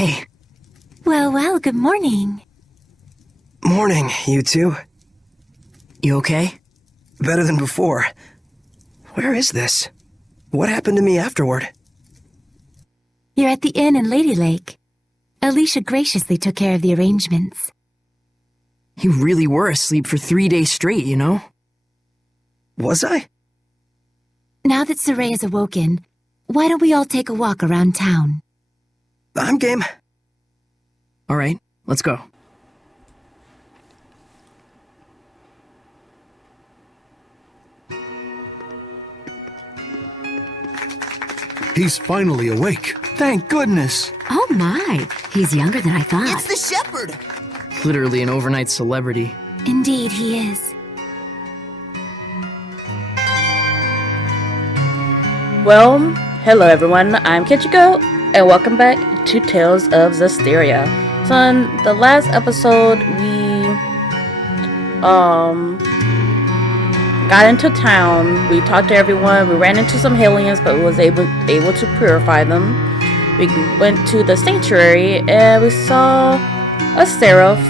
Hey. Well, good morning. Morning, you two. You okay? Better than before. Where is this? What happened to me afterward? You're at the inn in Lady Lake. Alicia graciously took care of the arrangements. You really were asleep for 3 days straight, you know? Was I? Now that Saray is awoken, why don't we all take a walk around town? I'm game. All right, let's go. He's finally awake. Thank goodness. Oh my, he's younger than I thought. It's the shepherd! Literally an overnight celebrity. Indeed, he is. Well, hello everyone, I'm Kichiko, and welcome back to Tales of Zestiria. So in the last episode, we got into town, we talked to everyone, we ran into some aliens, but we was able to purify them. We went to the sanctuary, and we saw a seraph,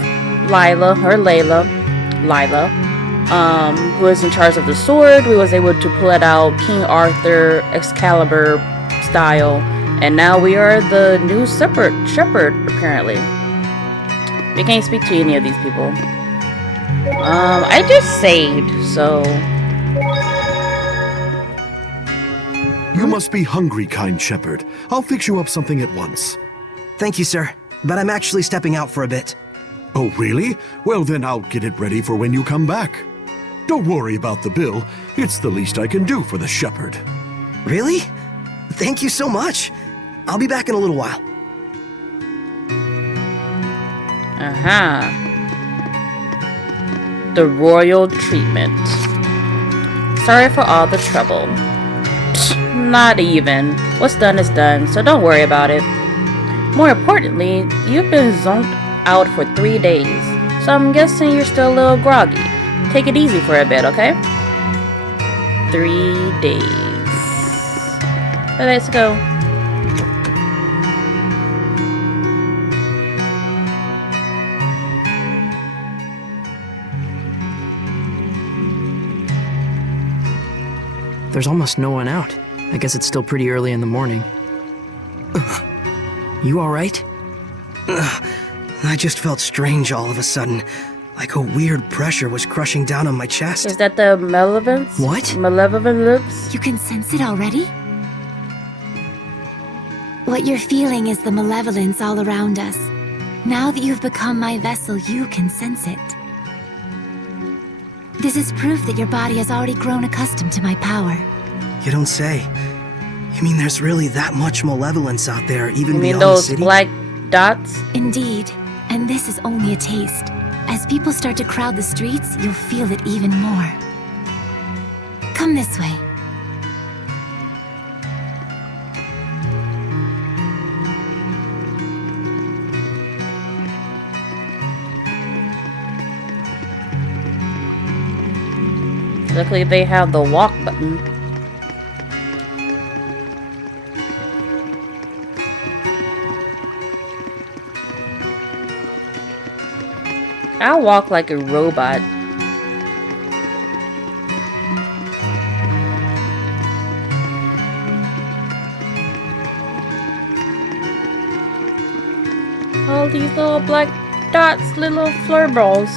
Lila, who is in charge of the sword. We was able to pull it out King Arthur Excalibur style, and now we are the new shepherd apparently. We can't speak to any of these people. I just saved, so You must be hungry, kind shepherd. I'll fix you up something at once. Thank you, sir. But I'm actually stepping out for a bit. Oh, really? Well, then I'll get it ready for when you come back. Don't worry about the bill. It's the least I can do for the shepherd. Really? Thank you so much. I'll be back in a little while. The royal treatment. Sorry for all the trouble. Not even. What's done is done, so don't worry about it. More importantly, you've been zonked out for 3 days, so I'm guessing you're still a little groggy. Take it easy for a bit, okay? 3 days. Let's go. There's almost no one out. I guess it's still pretty early in the morning. You alright? I just felt strange all of a sudden. Like a weird pressure was crushing down on my chest. Is that the malevolence? What? Malevolent lips? You can sense it already? What you're feeling is the malevolence all around us. Now that you've become my vessel, you can sense it. This is proof that your body has already grown accustomed to my power. You don't say. You mean there's really that much malevolence out there, even You mean beyond the those city? black dots? Indeed, and this is only a taste. As people start to crowd the streets, you'll feel it even more. Come this way. Luckily they have the walk button. I'll walk like a robot. All these little black dots, little flurballs.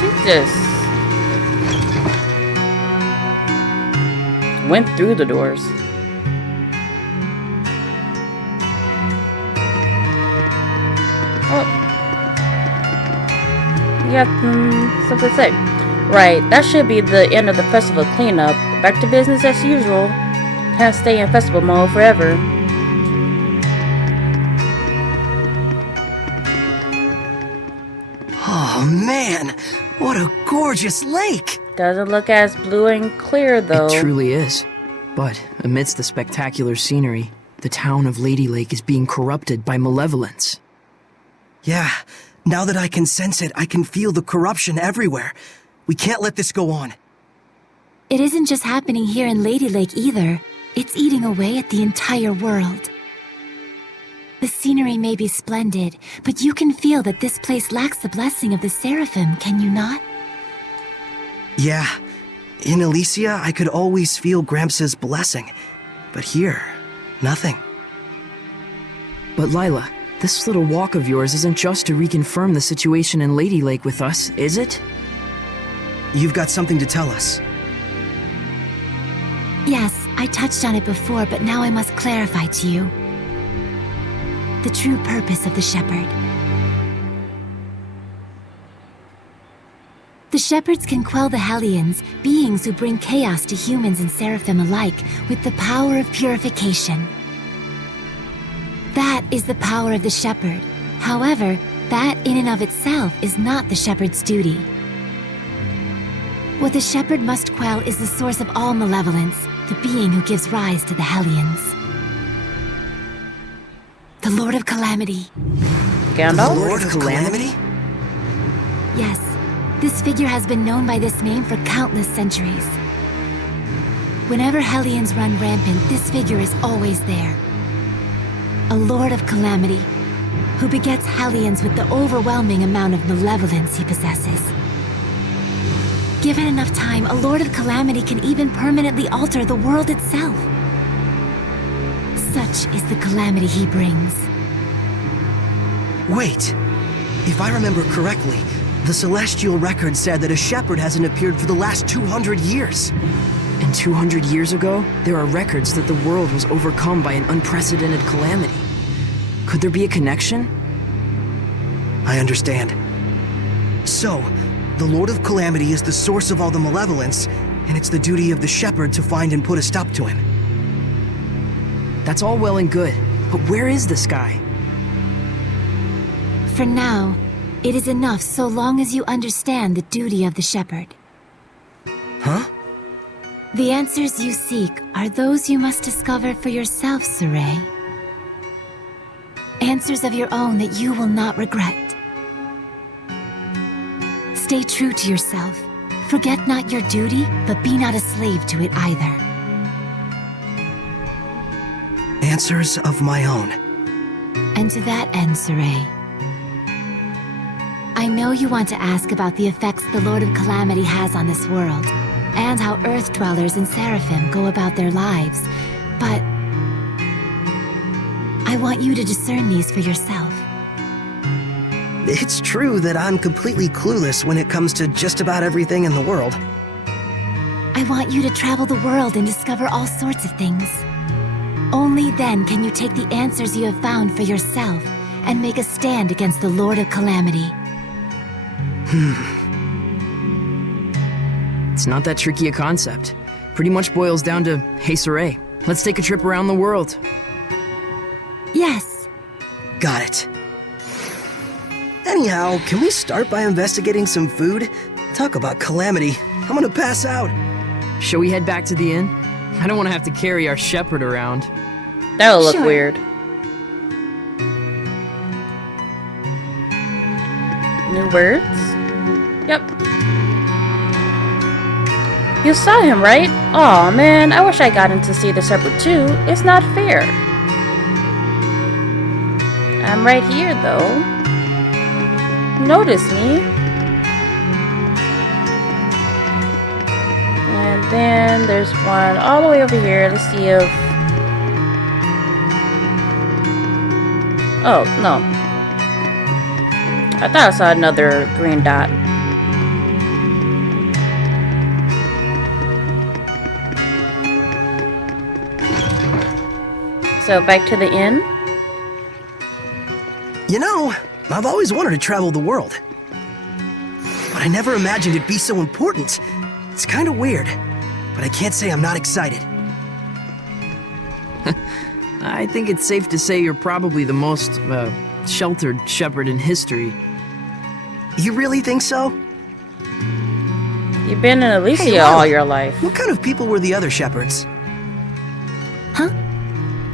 Jesus. Went through the doors. Oh. You got something to say. Right, that should be the end of the festival cleanup. Back to business as usual. Can't stay in festival mode forever. Oh man, what a gorgeous lake! Doesn't look as blue and clear though. It truly is. But amidst the spectacular scenery, the town of Lady Lake is being corrupted by malevolence. Yeah, now that I can sense it, I can feel the corruption everywhere. We can't let this go on. It isn't just happening here in Lady Lake either. It's eating away at the entire world. The scenery may be splendid, but you can feel that this place lacks the blessing of the Seraphim, can you not? Yeah. In Elysia, I could always feel Gramps' blessing. But here, nothing. But Lila, this little walk of yours isn't just to reconfirm the situation in Lady Lake with us, is it? You've got something to tell us. Yes, I touched on it before, but now I must clarify to you the true purpose of the Shepherd. The Shepherds can quell the Hellions, beings who bring chaos to humans and Seraphim alike, with the power of purification. That is the power of the Shepherd. However, that in and of itself is not the Shepherd's duty. What the Shepherd must quell is the source of all malevolence, the being who gives rise to the Hellions. The Lord of Calamity. Gandalf? Lord of Calamity? Yes, this figure has been known by this name for countless centuries. Whenever Hellions run rampant, this figure is always there. A Lord of Calamity, who begets Hellions with the overwhelming amount of malevolence he possesses. Given enough time, a Lord of Calamity can even permanently alter the world itself. Such is the calamity he brings. Wait. If I remember correctly, the Celestial Record said that a shepherd hasn't appeared for the last 200 years. And 200 years ago, there are records that the world was overcome by an unprecedented calamity. Could there be a connection? I understand. So, the Lord of Calamity is the source of all the malevolence, and it's the duty of the shepherd to find and put a stop to him. That's all well and good, but where is this guy? For now, it is enough so long as you understand the duty of the shepherd. Huh? The answers you seek are those you must discover for yourself, Saray. Answers of your own that you will not regret. Stay true to yourself. Forget not your duty, but be not a slave to it either. Answers of my own. And to that end, Saray, I know you want to ask about the effects the Lord of Calamity has on this world, and how Earth Dwellers and Seraphim go about their lives, but I want you to discern these for yourself. It's true that I'm completely clueless when it comes to just about everything in the world. I want you to travel the world and discover all sorts of things. Only then can you take the answers you have found for yourself and make a stand against the Lord of Calamity. It's not that tricky a concept. Pretty much boils down to, hey Saray, let's take a trip around the world. Yes. Got it. Anyhow, can we start by investigating some food? Talk about calamity. I'm gonna pass out. Shall we head back to the inn? I don't want to have to carry our shepherd around. That would look Sure. weird. New words? Yep. You saw him, right? Aw, man, I wish I got in to see the shepherd too. It's not fair. I'm right here, though. Notice me. And then there's one all the way over here. Let's see if... Oh, no. I thought I saw another green dot. So back to the inn. You know, I've always wanted to travel the world. But I never imagined it'd be so important. It's kind of weird, but I can't say I'm not excited. I think it's safe to say you're probably the most, sheltered shepherd in history. You really think so? You've been in Elysia Hey, Lila. all your life. What kind of people were the other shepherds? Huh?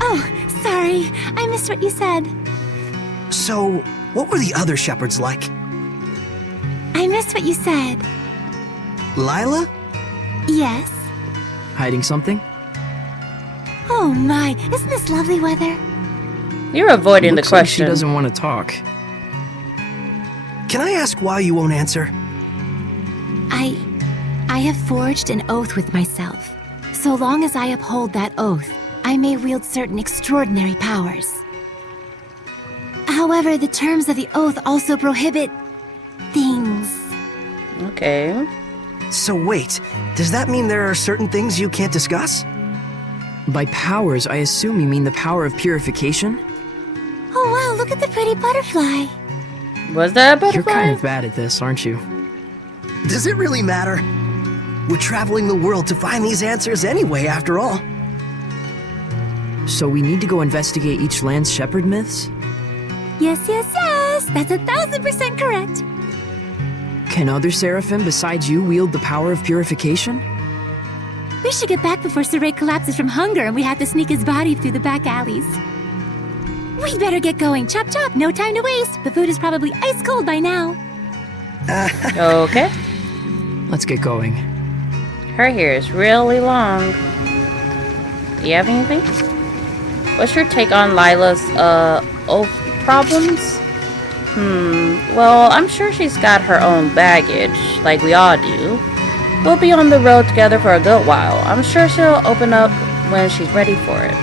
Oh, sorry. I missed what you said. So, what were the other shepherds like? I missed what you said. Lila? Yes? Hiding something? Oh my, isn't this lovely weather? You're avoiding the Looks like she question. doesn't want to talk. Can I ask why you won't answer? I have forged an oath with myself. So long as I uphold that oath, I may wield certain extraordinary powers. However, the terms of the oath also prohibit things. Okay. So wait, does that mean there are certain things you can't discuss? By powers, I assume you mean the power of purification? Oh wow, look at the pretty butterfly. Was that a You're butterfly? kind of bad at this, aren't you? Does it really matter? We're traveling the world to find these answers anyway, after all. So we need to go investigate each land's shepherd myths? Yes, that's 1000% correct. Can other seraphim besides you wield the power of purification? We should get back before Saray collapses from hunger and we have to sneak his body through the back alleys. We better get going. Chop chop, no time to waste. The food is probably ice cold by now. Okay. Let's get going. Her hair is really long. Do you have anything? What's your take on Lila's, oath problems? Well, I'm sure she's got her own baggage, like we all do. We'll be on the road together for a good while. I'm sure she'll open up when she's ready for it.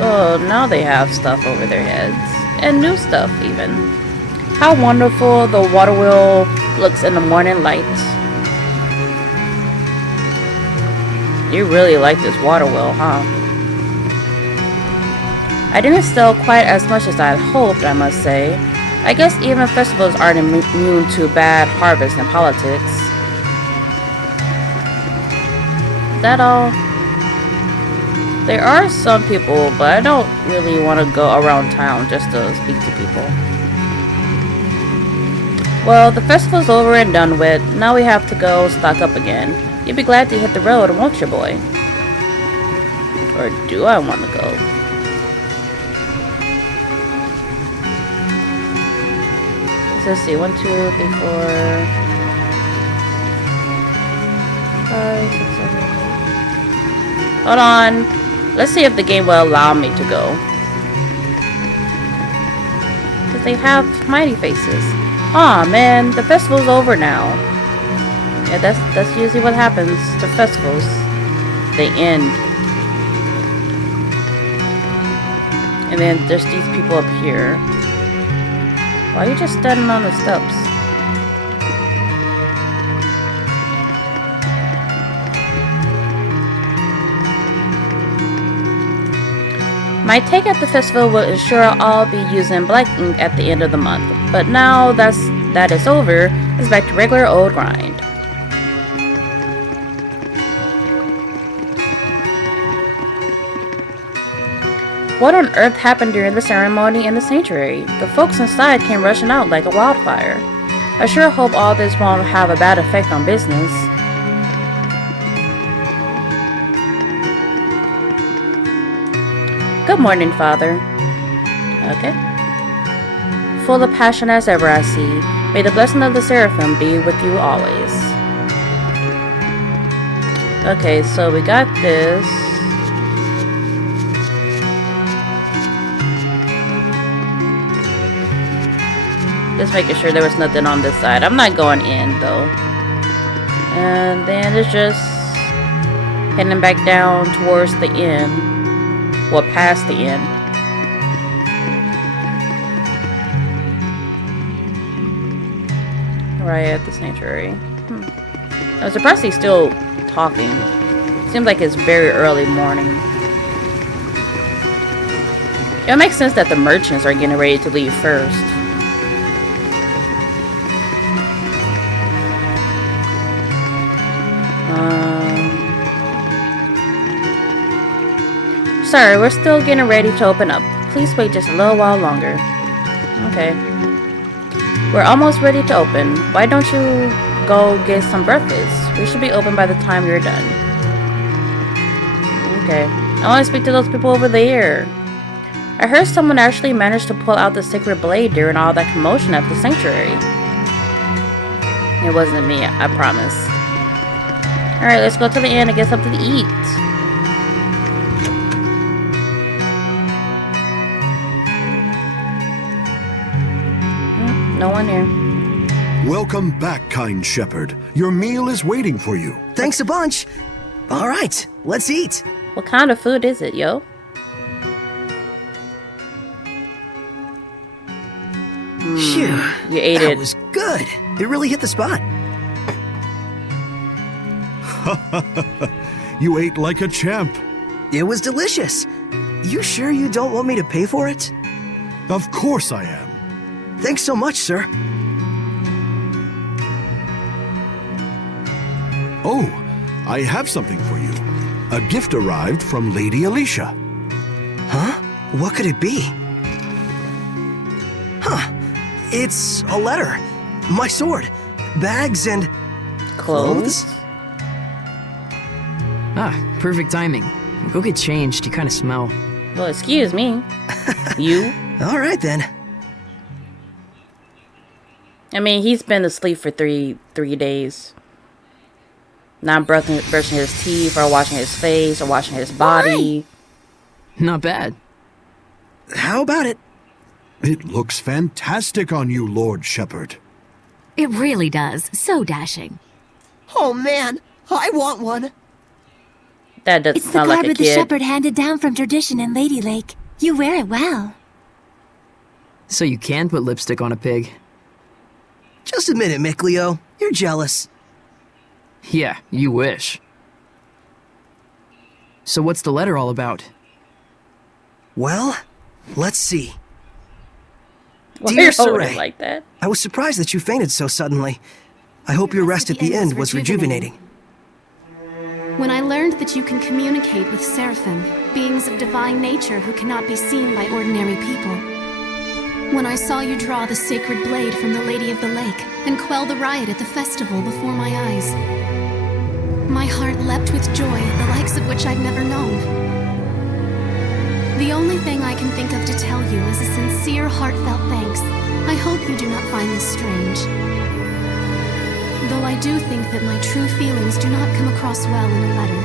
Oh, now they have stuff over their heads. And new stuff, even. How wonderful the water wheel looks in the morning light. You really like this water wheel, huh? I didn't sell quite as much as I had hoped, I must say. I guess even festivals aren't immune to bad harvests and politics. Is that all? There are some people, but I don't really want to go around town just to speak to people. Well, the festival's over and done with. Now we have to go stock up again. You'd be glad to hit the road, won't you, boy? Or do I want to go? Let's see, 1, 2, 3, 4, 5, 6, 7, 8. Hold on. Let's see if the game will allow me to go. Because they have smiley faces. Aw, man, the festival's over now. Yeah, that's usually what happens to festivals. They end. And then there's these people up here. Why are you just standing on the steps? My take at the festival will ensure I'll be using black ink at the end of the month. But now that is over, it's back to regular old grind. What on earth happened during the ceremony in the sanctuary? The folks inside came rushing out like a wildfire. I sure hope all this won't have a bad effect on business. Good morning, Father. Okay. Full of passion as ever, I see. May the blessing of the seraphim be with you always. Okay, so we got this. Just making sure there was nothing on this side. I'm not going in, though. And then it's just heading back down towards the inn. Well, past the inn. Right at the sanctuary. I'm surprised he's still talking. Seems like it's very early morning. It makes sense that the merchants are getting ready to leave first. Sorry, we're still getting ready to open up. Please wait just a little while longer. Okay. We're almost ready to open. Why don't you go get some breakfast? We should be open by the time you're done. Okay. I want to speak to those people over there. I heard someone actually managed to pull out the sacred blade during all that commotion at the sanctuary. It wasn't me, I promise. Alright, let's go to the inn and get something to eat. No one here. Welcome back, kind shepherd. Your meal is waiting for you. Thanks a bunch. All right, let's eat. What kind of food is it, yo? Phew, You ate that it. was good. It really hit the spot. You ate like a champ. It was delicious. You sure you don't want me to pay for it? Of course I am. Thanks so much, sir. Oh, I have something for you. A gift arrived from Lady Alicia. Huh? What could it be? Huh. It's a letter. My sword. Bags and... Clothes? Ah, perfect timing. Go get changed, you kind of smell. Well, excuse me. You? All right, then. I mean, he's been asleep for three days. Not brushing his teeth, or washing his face, or washing his body. Not bad. How about it? It looks fantastic on you, Lord Shepherd. It really does. So dashing. Oh, man. I want one. That doesn't It's the sound garb like a of the kid. shepherd handed down from tradition in Lady Lake. You wear it well. So you can put lipstick on a pig? Just admit it, Mickleo. You're jealous. Yeah, you wish. So what's the letter all about? Well, let's see. Why Dear are you holding Saray, it like that? I was surprised that you fainted so suddenly. I hope your rest at the end was rejuvenating. When I learned that you can communicate with seraphim, beings of divine nature who cannot be seen by ordinary people. When I saw you draw the sacred blade from the Lady of the Lake and quell the riot at the festival before my eyes. My heart leapt with joy, the likes of which I'd never known. The only thing I can think of to tell you is a sincere, heartfelt thanks. I hope you do not find this strange. Though I do think that my true feelings do not come across well in a letter.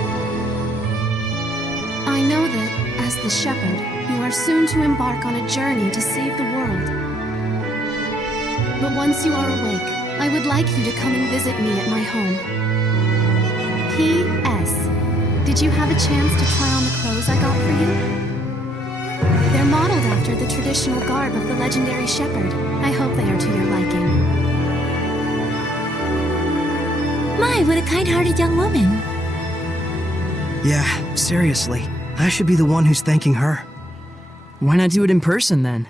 I know that, as the shepherd, you are soon to embark on a journey to save the world. But once you are awake, I would like you to come and visit me at my home. P.S. Did you have a chance to try on the clothes I got for you? They're modeled after the traditional garb of the legendary shepherd. I hope they are to your liking. My, what a kind-hearted young woman. Yeah, seriously. I should be the one who's thanking her. Why not do it in person then?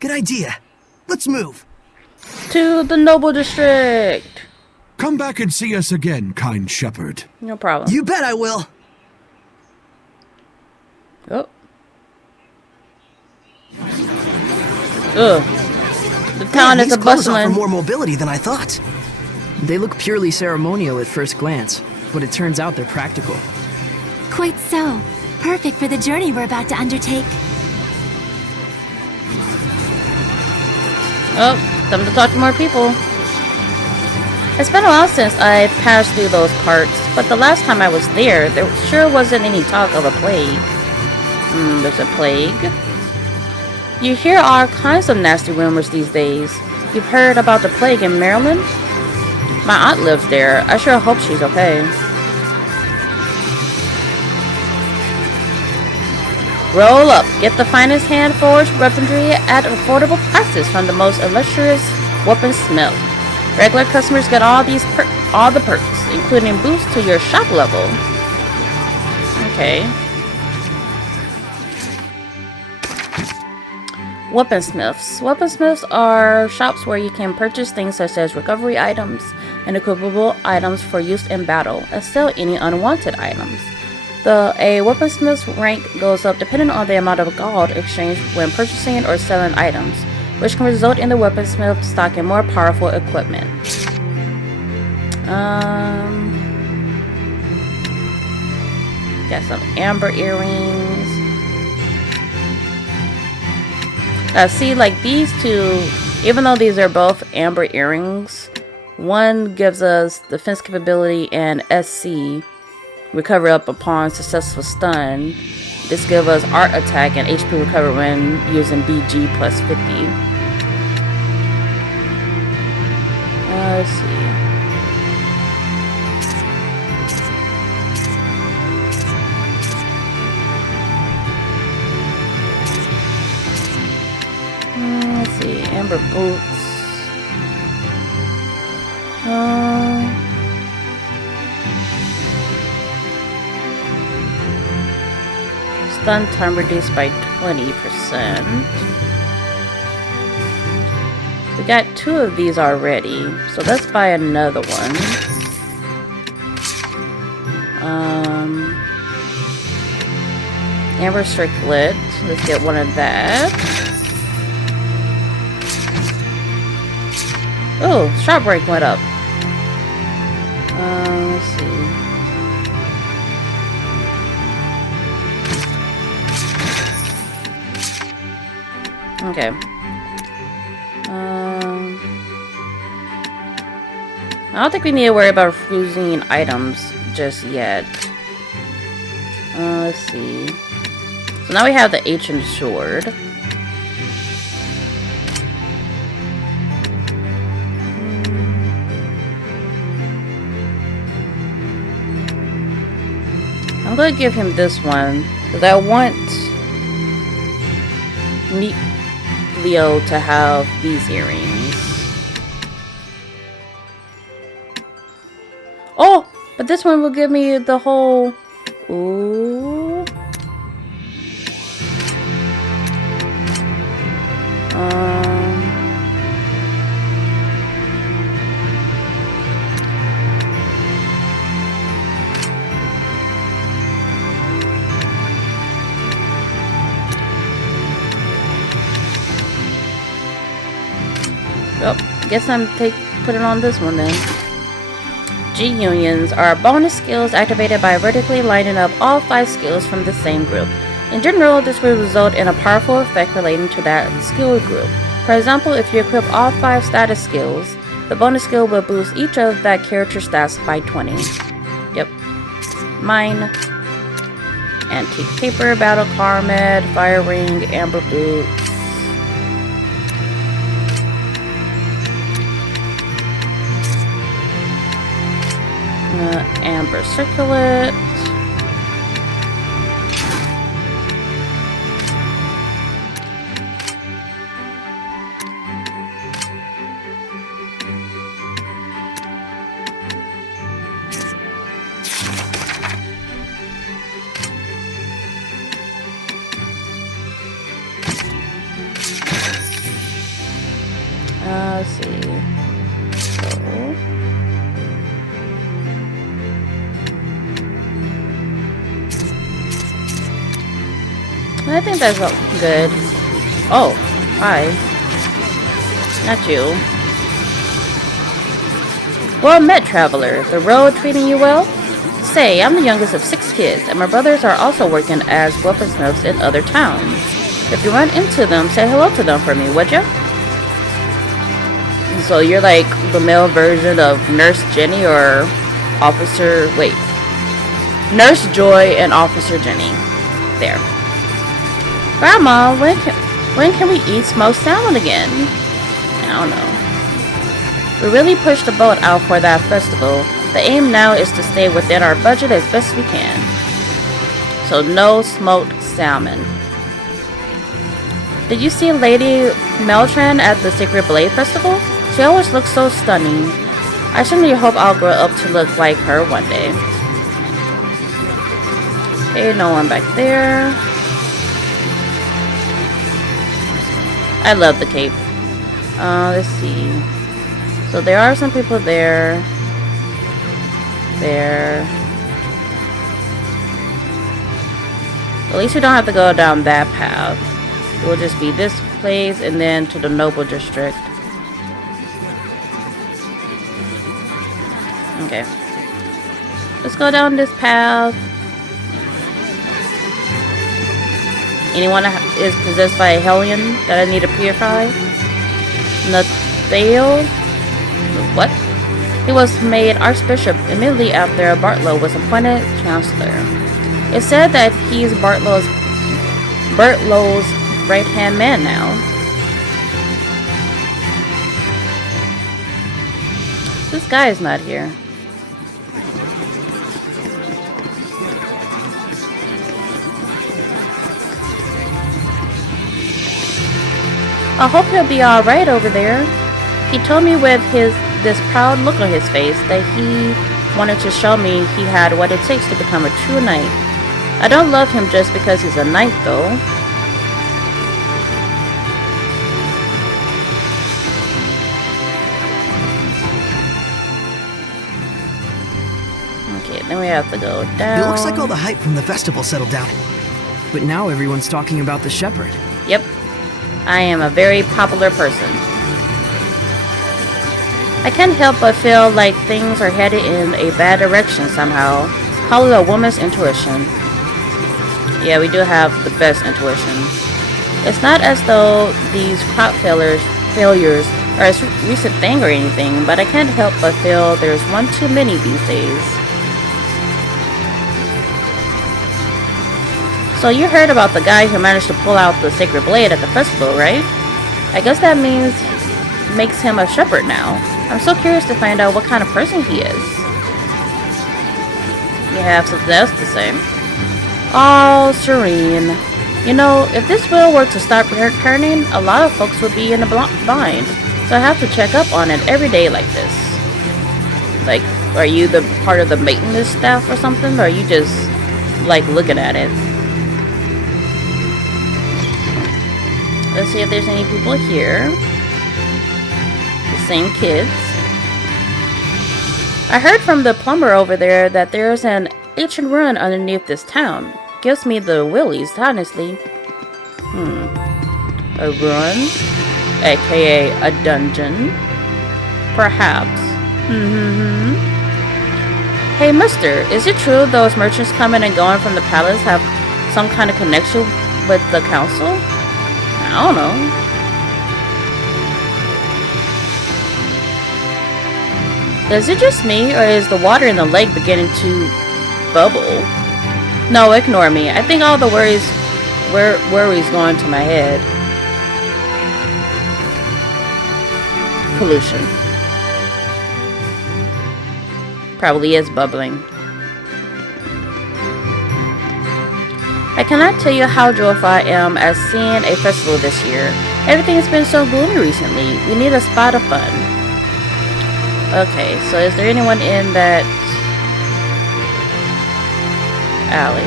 Good idea. Let's move. To the Noble District. Come back and see us again, kind shepherd. No problem. You bet I will. Oh. Ugh. The town Man, is a these clothes offer bustling. more mobility than I thought. They look purely ceremonial at first glance, but it turns out they're practical. Quite so. Perfect for the journey we're about to undertake. Oh, time to talk to more people. It's been a while since I passed through those parts, but the last time I was there sure wasn't any talk of a plague. There's a plague? You hear all kinds of nasty rumors these days. You've heard about the plague in Maryland? My aunt lives there. I sure hope she's okay. Roll up. Get the finest hand-forged weaponry at affordable prices from the most illustrious weaponsmith. Regular customers get all the perks, including boosts to your shop level. Okay. Weaponsmiths. Weaponsmiths are shops where you can purchase things such as recovery items and equipable items for use in battle, and sell any unwanted items. A weaponsmith's rank goes up depending on the amount of gold exchanged when purchasing or selling items, which can result in the weaponsmith stocking more powerful equipment. Got some amber earrings. See, like these two, even though these are both amber earrings, One gives us defense capability and SC, recover up upon successful stun. This gives us art attack and HP recover when using BG plus 50. Let's see. Let's see, Amber Boots. Stun time reduced by 20%. We got 2 of these already, so let's buy another one. Amber Circlet. Let's get one of that. Oh, shot break went up. Let's see. Okay. I don't think we need to worry about refusing items just yet. Let's see. So now we have the ancient sword. I'm going to give him this one because I want Leo to have these earrings. Oh, but this one will give me the whole... Ooh. Oh, guess I'm putting on this one then. G unions are bonus skills activated by vertically lining up all 5 skills from the same group. In general, this will result in a powerful effect relating to that skill group. For example, if you equip all 5 status skills, the bonus skill will boost each of that character's stats by 20. Yep. Mine. Antique Paper, Battle Carmed, Fire Ring, Amber Boots. Amber Circlet. Let's see. So. I think that's good. Oh, hi. Not you. Well met, traveler. The road treating you well? Say, I'm the youngest of 6 kids, and my brothers are also working as weaponsmiths in other towns. If you run into them, say hello to them for me, would you? So you're like the male version of Nurse Jenny or Officer... Wait. Nurse Joy and Officer Jenny. There. Grandma, when can we eat smoked salmon again? I don't know. We really pushed the boat out for that festival. The aim now is to stay within our budget as best we can. So no smoked salmon. Did you see Lady Meltran at the Sacred Blade Festival? She always looks so stunning. I certainly hope I'll grow up to look like her one day. Okay, no one back there. I love the cape. Let's see. So there are some people there. There. At least we don't have to go down that path. It will just be this place and then to the Noble District. Okay. Let's go down this path. Anyone is possessed by a Hellion that I need to purify? Nathael? What? He was made Archbishop immediately after Bartlow was appointed Chancellor. It's said that he's Bartlow's right-hand man now. This guy is not here. I hope he'll be alright over there. He told me with this proud look on his face that he wanted to show me he had what it takes to become a true knight. I don't love him just because he's a knight, though. Okay, then we have to go down. It looks like all the hype from the festival settled down. But now everyone's talking about the shepherd. Yep. I am a very popular person. I can't help but feel like things are headed in a bad direction somehow. Call it a woman's intuition. Yeah, we do have the best intuition. It's not as though these crop failures are a recent thing or anything, but I can't help but feel there's one too many these days. So you heard about the guy who managed to pull out the sacred blade at the festival, right? I guess that makes him a shepherd now. I'm so curious to find out what kind of person he is. You have something else to say? Oh, Serene. You know, if this wheel were to stop turning, a lot of folks would be in a bind. So I have to check up on it every day like this. Like, are you the part of the maintenance staff or something? Or are you just, like, looking at it? Let's see if there's any people here. The same kids. I heard from the plumber over there that there's an ancient ruin underneath this town. Gives me the willies, honestly. A ruin? AKA a dungeon? Perhaps. Hey, mister, is it true those merchants coming and going from the palace have some kind of connection with the council? I don't know. Is it just me, or is the water in the lake beginning to bubble? No, ignore me. I think all the worries going to my head. Pollution. Probably is bubbling. I cannot tell you how joyful I am at seeing a festival this year. Everything's been so gloomy recently. We need a spot of fun. Okay, so is there anyone in that alley?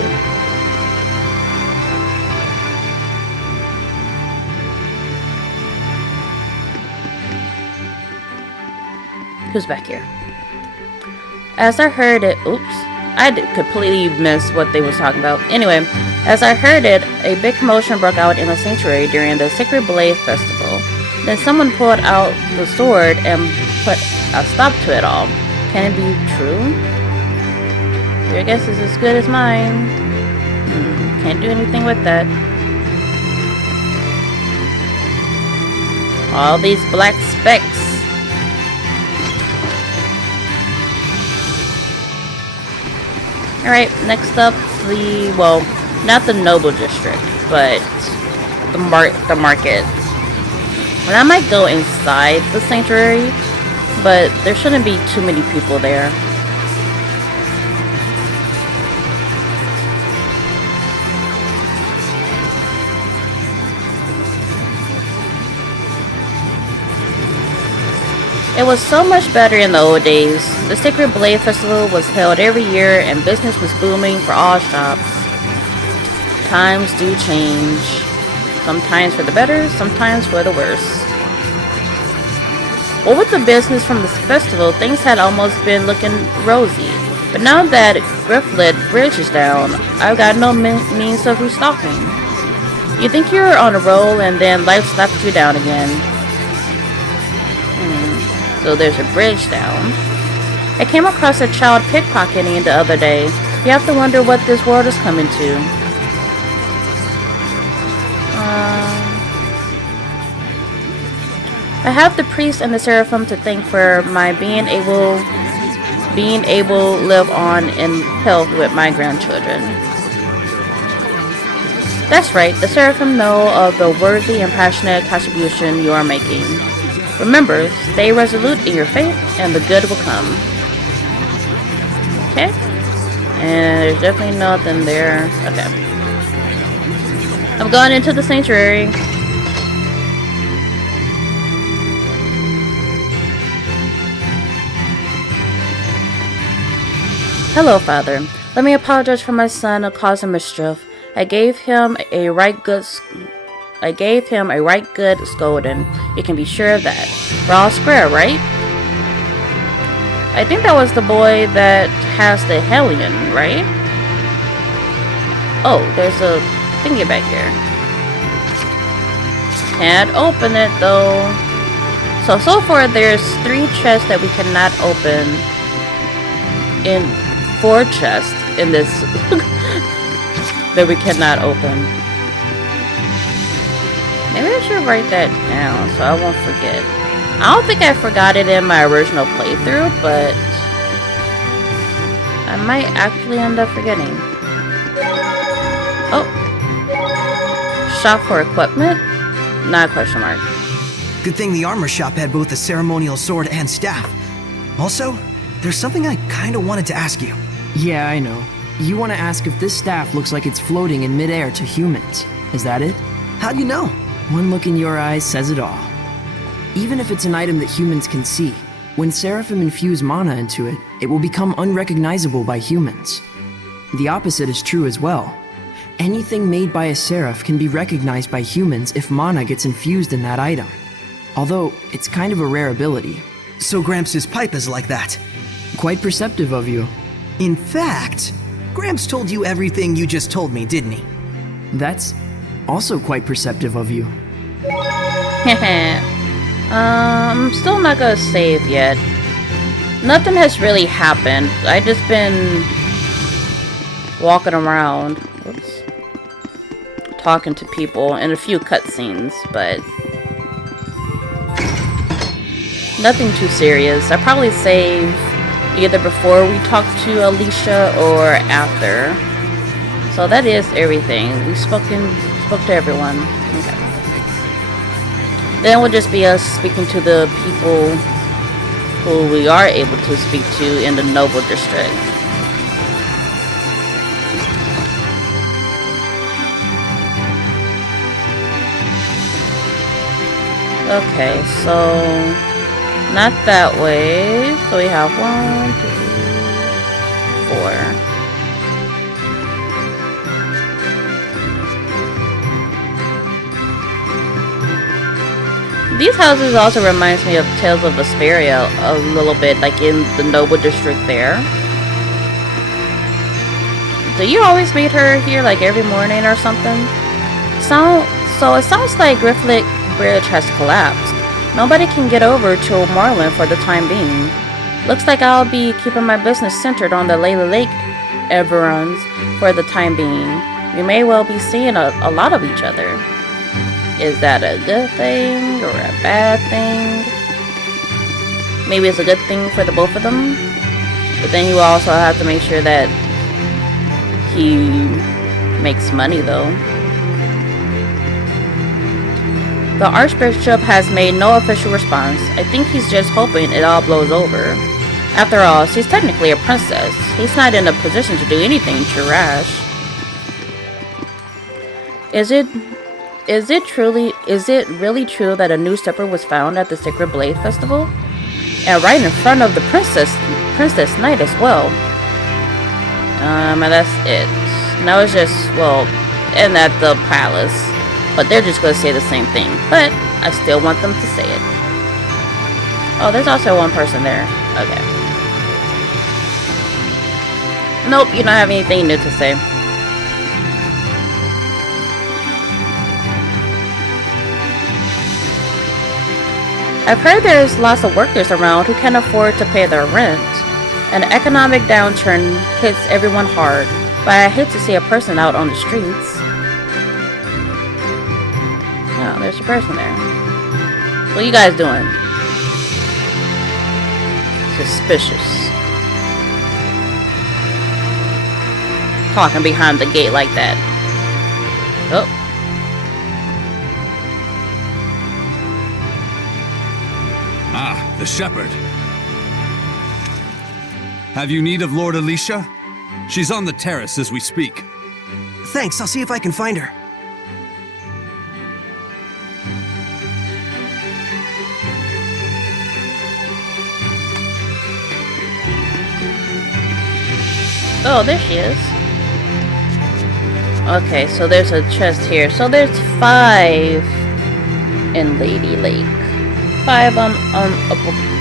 Who's back here? As I heard it, oops, I completely missed what they was talking about. Anyway, as I heard it, a big commotion broke out in the sanctuary during the Sacred Blade Festival. Then someone pulled out the sword and put a stop to it all. Can it be true? Your guess is as good as mine. Can't do anything with that. All these black specks. Alright, next up, not the Noble District, but the market. And I might go inside the sanctuary, but there shouldn't be too many people there. It was so much better in the old days. The Sacred Blade Festival was held every year and business was booming for all shops. Times do change. Sometimes for the better, sometimes for the worse. Well, with the business from this festival, things had almost been looking rosy. But now that Grifflet Bridge is down, I've got no means of restocking. You think you're on a roll and then life slaps you down again. So there's a bridge down. I came across a child pickpocketing the other day. You have to wonder what this world is coming to. I I have the priest and the seraphim to thank for my being able live on in health with my grandchildren. That's right, the seraphim know of the worthy and passionate contribution you are making. Remember, stay resolute in your faith and the good will come. Okay? And there's definitely nothing there. Okay. I'm going into the sanctuary. Hello, Father. Let me apologize for my son causing mischief. I gave him a right good scolding. You can be sure of that. We're all square, right? I think that was the boy that has the Hellion, right? Oh, there's a thingy back here. Can't open it though. So far there's 3 chests that we cannot open. In 4 chests in this that we cannot open. Maybe I should write that down so I won't forget. I don't think I forgot it in my original playthrough, but I might actually end up forgetting. Oh. Shop for equipment? Not a question mark. Good thing the armor shop had both a ceremonial sword and staff. Also, there's something I kinda wanted to ask you. Yeah, I know. You want to ask if this staff looks like it's floating in midair to humans. Is that it? How'd you know? One look in your eyes says it all. Even if it's an item that humans can see, when Seraphim infuse mana into it, it will become unrecognizable by humans. The opposite is true as well. Anything made by a Seraph can be recognized by humans if mana gets infused in that item. Although, it's kind of a rare ability. So Gramps' pipe is like that. Quite perceptive of you. In fact, Gramps told you everything you just told me, didn't he? That's also quite perceptive of you. I'm still not gonna save yet. Nothing has really happened. I just been walking around, whoops, talking to people and a few cutscenes, but nothing too serious. I probably save either before we talk to Alicia or after. So that is everything. We spoke to everyone. Okay. Then we'll just be us speaking to the people who we are able to speak to in the Noble District. Okay, so not that way. So we have 1, 2, 4. These houses also reminds me of Tales of Zestiria a little bit, like in the Noble District there. Do you always meet her here, like every morning or something? So it sounds like Griffith Bridge has collapsed. Nobody can get over to Marlin for the time being. Looks like I'll be keeping my business centered on the Layla Lake Everons for the time being. We may well be seeing a lot of each other. Is that a good thing or a bad thing? Maybe it's a good thing for the both of them. But then you also have to make sure that he makes money though. The Archbishop has made no official response. I think he's just hoping it all blows over. After all, she's technically a princess. He's not in a position to do anything rash. Is it really true that a new stepper was found at the Sacred Blade Festival? And right in front of the Princess Knight as well. And that's it. Now it's just, well, and at the palace. But they're just going to say the same thing. But I still want them to say it. Oh, there's also one person there. Okay. Nope, you don't have anything new to say. I've heard there's lots of workers around who can't afford to pay their rent. An economic downturn hits everyone hard, but I hate to see a person out on the streets. Oh, there's a person there. What you guys doing? Suspicious. Talking behind the gate like that. Oh. Ah, the shepherd. Have you need of Lord Alicia? She's on the terrace as we speak. Thanks, I'll see if I can find her. Oh, there she is. Okay, so there's a chest here. So there's 5 in Lady Lake. 5 unopenable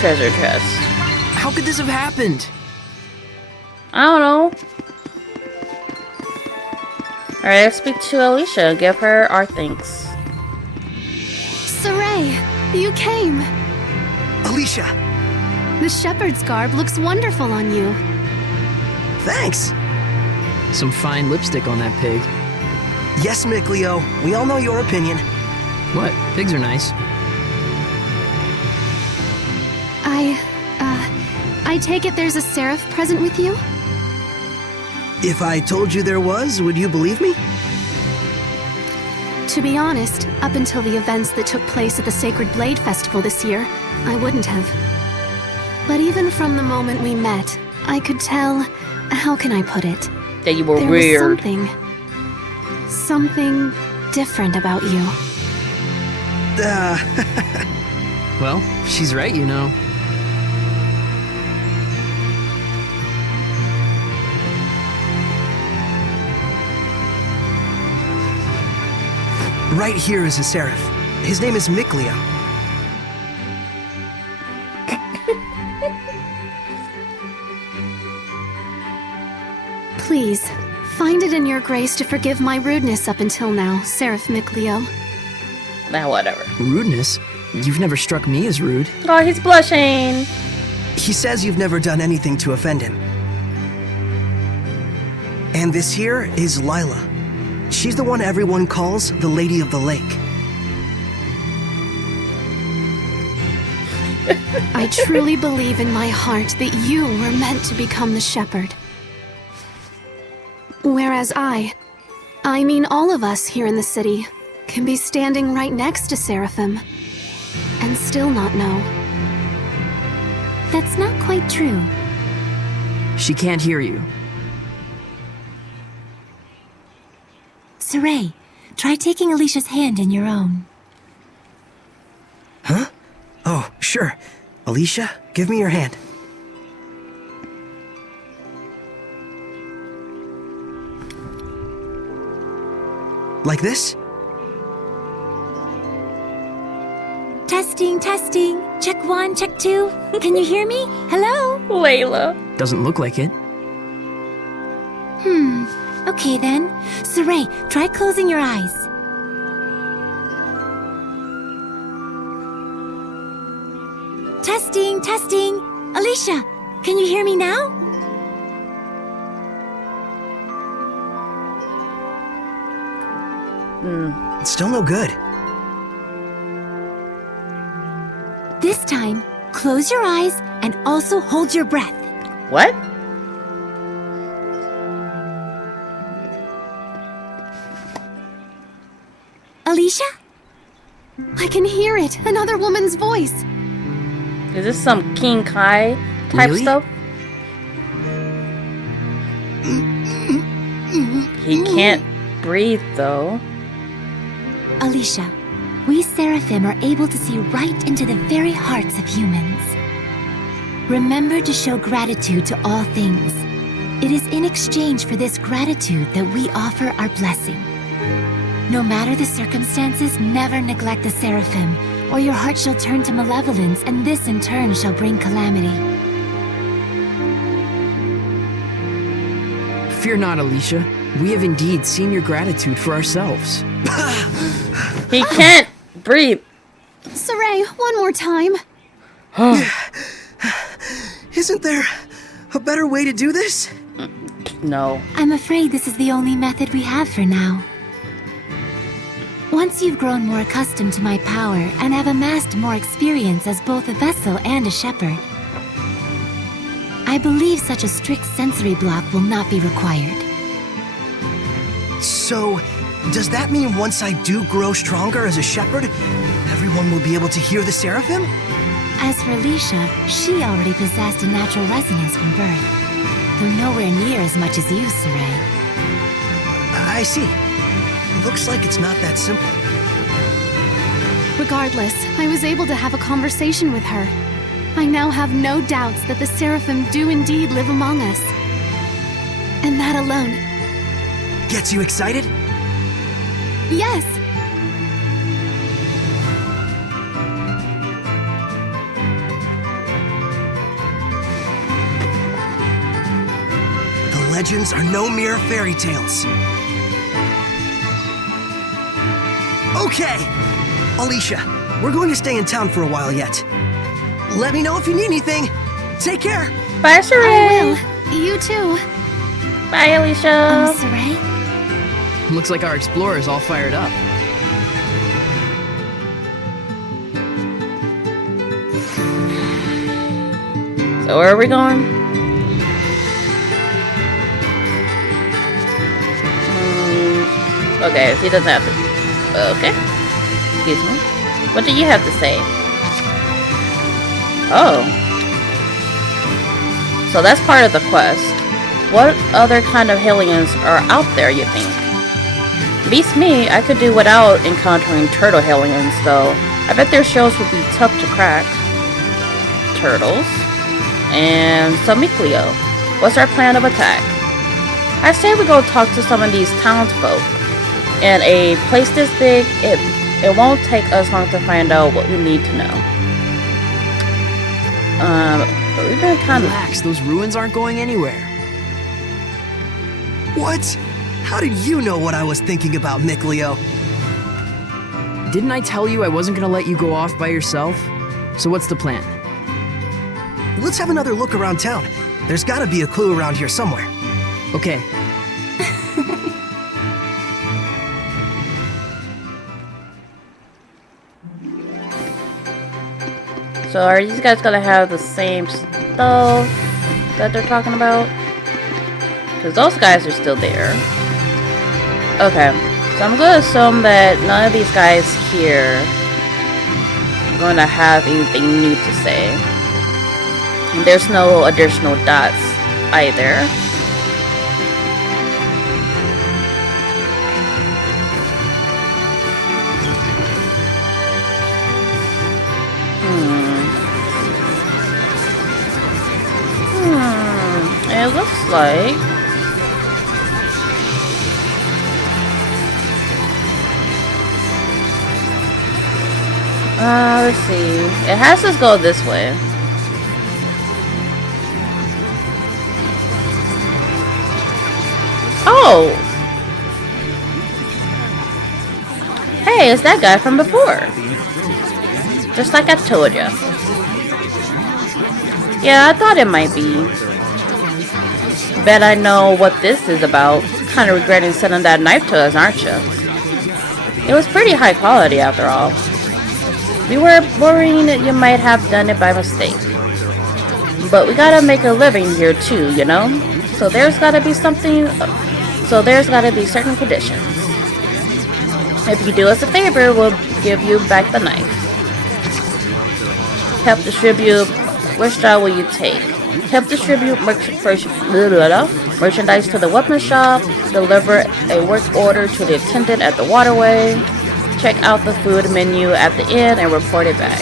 treasure chest. How could this have happened? I don't know. Alright, let's speak to Alicia and give her our thanks. Saray, you came. Alicia! The shepherd's garb looks wonderful on you. Thanks! Some fine lipstick on that pig. Yes, Mikleo, we all know your opinion. What? Pigs are nice. I take it there's a seraph present with you? If I told you there was, would you believe me? To be honest, up until the events that took place at the Sacred Blade Festival this year, I wouldn't have. But even from the moment we met, I could tell, how can I put it? That you were There weird. was something different about you. Well, she's right, you know. Right here is a seraph. His name is Mikleo. Please, find it in your grace to forgive my rudeness up until now, Seraph Mikleo. Nah, whatever. Rudeness? You've never struck me as rude. Oh, he's blushing. He says you've never done anything to offend him. And this here is Lila. She's the one everyone calls the Lady of the Lake. I truly believe in my heart that you were meant to become the shepherd. Whereas I mean all of us here in the city, can be standing right next to Seraphim and still not know. That's not quite true. She can't hear you. Saray, try taking Alicia's hand in your own. Huh? Oh, sure. Alicia, give me your hand. Like this? Testing, testing. Check 1, check 2. Can you hear me? Hello? Layla. Doesn't look like it. Okay then. Saray, try closing your eyes. Testing, testing. Alicia, can you hear me now? It's still no good. This time, close your eyes and also hold your breath. What? Alicia? I can hear it, another woman's voice. Is this some King Kai type Really? stuff? He can't breathe though. Alicia, we Seraphim are able to see right into the very hearts of humans. Remember to show gratitude to all things. It is in exchange for this gratitude that we offer our blessing. No matter the circumstances, never neglect the Seraphim, or your heart shall turn to malevolence, and this in turn shall bring calamity. Fear not, Alicia. We have indeed seen your gratitude for ourselves. He can't breathe. Saray, one more time. Isn't there a better way to do this? No. I'm afraid this is the only method we have for now. Once you've grown more accustomed to my power and have amassed more experience as both a vessel and a shepherd, I believe such a strict sensory block will not be required. So, does that mean once I do grow stronger as a shepherd, everyone will be able to hear the Seraphim? As for Alicia, she already possessed a natural resonance from birth, though nowhere near as much as you, Saray. I see. Looks like it's not that simple. Regardless, I was able to have a conversation with her. I now have no doubts that the Seraphim do indeed live among us. And that alone. Gets you excited? Yes! The legends are no mere fairy tales. Okay! Alicia, we're going to stay in town for a while yet. Let me know if you need anything. Take care! Bye, Saray. I will. You too. Bye, Alicia. Saray? Looks like our explorer's all fired up. So where are we going? Okay, he doesn't have to. Okay. Excuse me. What do you have to say? Oh. So that's part of the quest. What other kind of aliens are out there, you think? Beats me, I could do without encountering turtle aliens, though. I bet their shells would be tough to crack. Turtles. And Samiclio. What's our plan of attack? I say we go talk to some of these townsfolk. In a place this big, it won't take us long to find out what we need to know. But we've been kind of... Relax, those ruins aren't going anywhere. What? How did you know what I was thinking about, Mikleo? Didn't I tell you I wasn't gonna let you go off by yourself? So what's the plan? Let's have another look around town. There's gotta be a clue around here somewhere. Okay. So are these guys gonna have the same stuff that they're talking about? Because those guys are still there. Okay, so I'm gonna assume that none of these guys here are gonna have anything new to say. And there's no additional dots either. It looks like let's see. It has us go this way. Oh! Hey, it's that guy from before. Just like I told you. Yeah, I thought it might be. Bet I know what this is about. Kinda regretting sending that knife to us, aren't you? It was pretty high quality after all. We were worrying that you might have done it by mistake. But we gotta make a living here too, you know? So there's gotta be certain conditions. If you do us a favor, we'll give you back the knife. Help distribute. Which job will you take? Help distribute merchandise to the weapon shop, deliver a work order to the attendant at the waterway, check out the food menu at the inn, and report it back.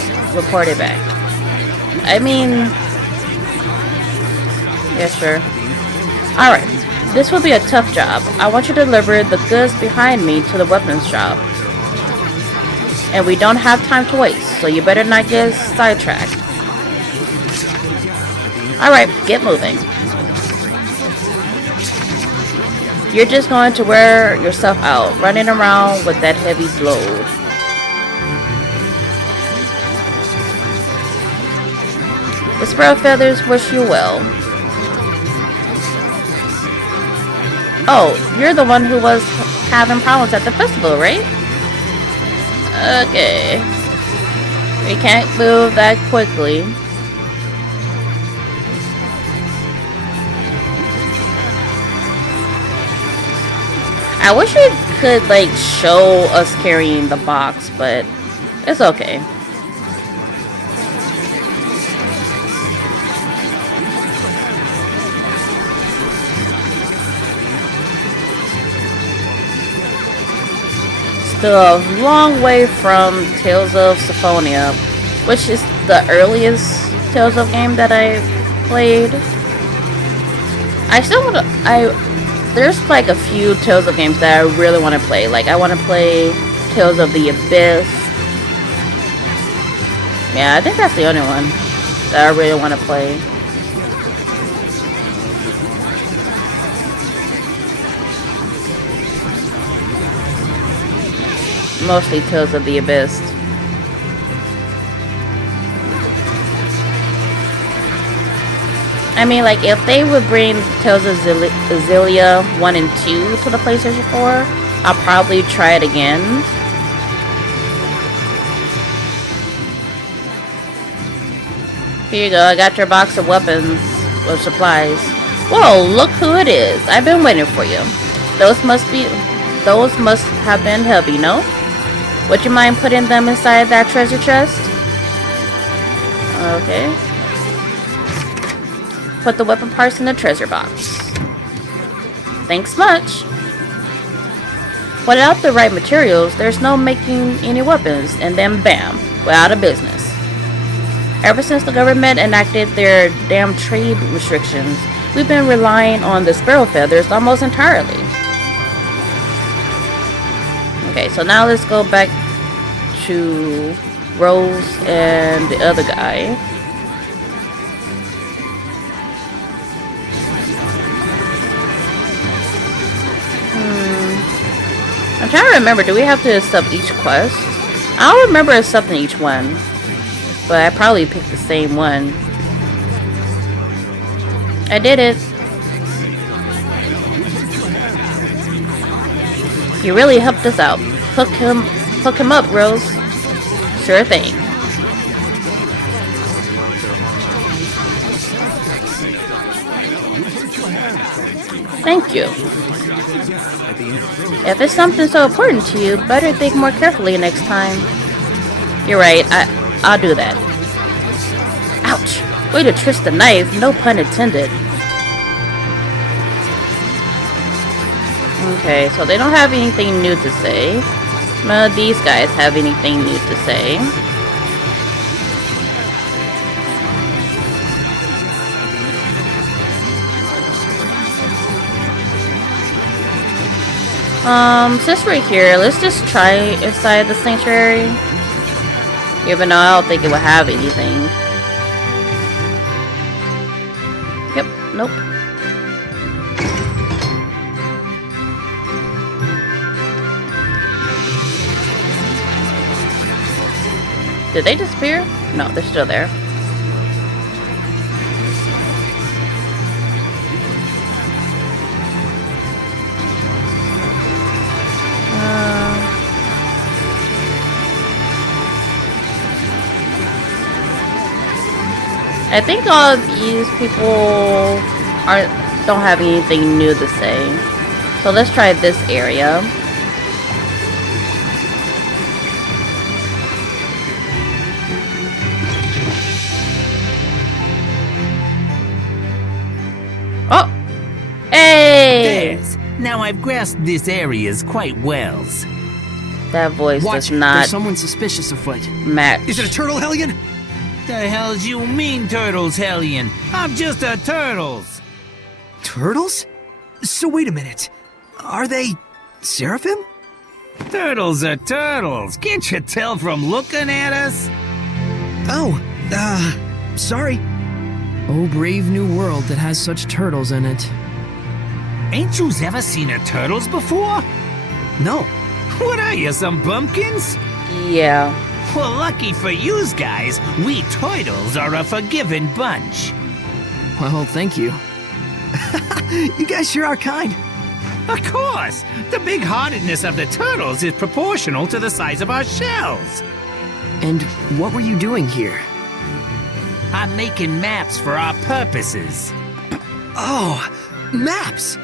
I mean... yeah, sure. Alright, this will be a tough job. I want you to deliver the goods behind me to the weapons shop. And we don't have time to waste, so you better not get sidetracked. Alright, get moving. You're just going to wear yourself out, running around with that heavy load. The Sparrow Feathers wish you well. Oh, you're the one who was having problems at the festival, right? Okay. We can't move that quickly. I wish it could, like, show us carrying the box, but it's okay. Still a long way from Tales of Symphonia, which is the earliest Tales of game that I played. I still want to. There's like a few Tales of games that I really want to play. Like I want to play Tales of the Abyss. Yeah, I think that's the only one that I really want to play. Mostly Tales of the Abyss. I mean, like, if they would bring Tales of Zestiria 1 and 2 to the PlayStation 4, I'll probably try it again. Here you go, I got your box of weapons or supplies. Whoa, look who it is. I've been waiting for you. Those must have been heavy, no? Would you mind putting them inside that treasure chest? Okay. Put the weapon parts in the treasure box. Thanks much. Without the right materials, there's no making any weapons, and then bam, we're out of business. Ever since the government enacted their damn trade restrictions, we've been relying on the sparrow feathers almost entirely. Okay, so now let's go back to Rose and the other guy. I'm trying to remember, do we have to sub each quest? I don't remember subbing each one, but I probably picked the same one. I did it. You really helped us out. Hook him up, Rose. Sure thing. Thank you. If it's something so important to you, better think more carefully next time. You're right, I'll do that. Ouch! Way to twist the knife, no pun intended. Okay, so they don't have anything new to say. None of these guys have anything new to say. Since we're here, let's just try inside the sanctuary. Even though I don't think it will have anything. Yep, nope. Did they disappear? No, they're still there. I think all of these people don't have anything new to say. So let's try this area. Oh! Hey! There's. Now I've grasped this areas quite well. That voice Watch, does not there's someone suspicious afoot. match. Is it a turtle, Hellion? The hell's you mean, Turtles, Hellion? I'm just a Turtles. Turtles? So wait a minute. Are they Seraphim? Turtles are turtles. Can't you tell from looking at us? Oh, sorry. Oh, brave new world that has such turtles in it. Ain't yous ever seen a turtles before? No. What are you, some bumpkins? Yeah. Well, lucky for yous guys, we turtles are a forgiving bunch. Well, thank you. You guys sure are kind. Of course! The big-heartedness of the turtles is proportional to the size of our shells. And what were you doing here? I'm making maps for our purposes. Oh, maps!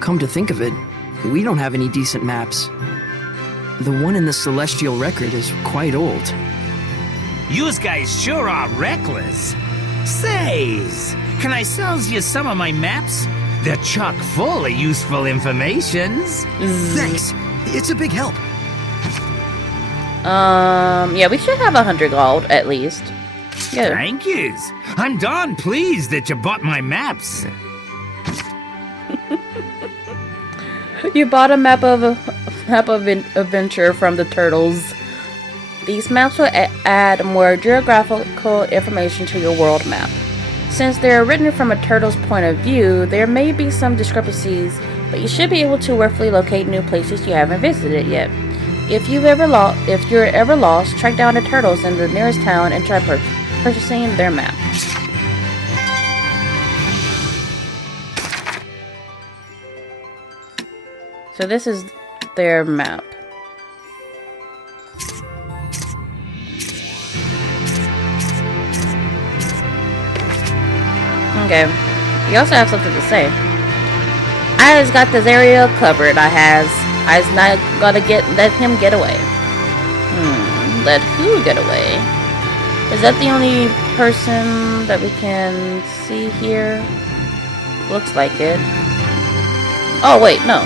Come to think of it, we don't have any decent maps. The one in the Celestial Record is quite old. Yous guys sure are reckless. Says, can I sell you some of my maps? They're chock full of useful informations. Thanks. It's a big help. Yeah, we should have 100 gold at least. Yeah. Thank yous. I'm darn pleased that you bought my maps. You bought a map of adventure from the turtles. These maps will add more geographical information to your world map. Since they're written from a turtle's point of view, there may be some discrepancies, but you should be able to roughly locate new places you haven't visited yet. If you're ever lost, track down the turtles in the nearest town and try purchasing their map. So this is their map. Okay. You also have something to say. I has got this area covered. I's not gonna let him get away. Let who get away? Is that the only person that we can see here? Looks like it. Oh wait, no.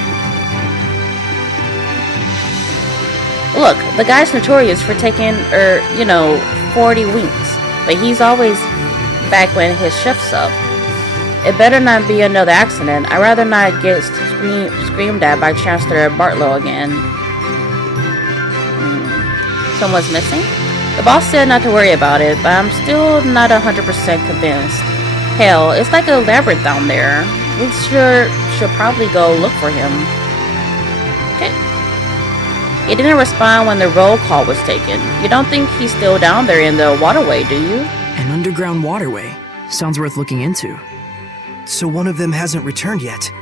Look, the guy's notorious for taking, 40 winks, but he's always back when his shift's up. It better not be another accident. I'd rather not get screamed at by Chancellor Bartlow again. Someone's missing? The boss said not to worry about it, but I'm still not 100% convinced. Hell, it's like a labyrinth down there. We sure should probably go look for him. Okay. He didn't respond when the roll call was taken. You don't think he's still down there in the waterway, do you? An underground waterway. Sounds worth looking into. So one of them hasn't returned yet.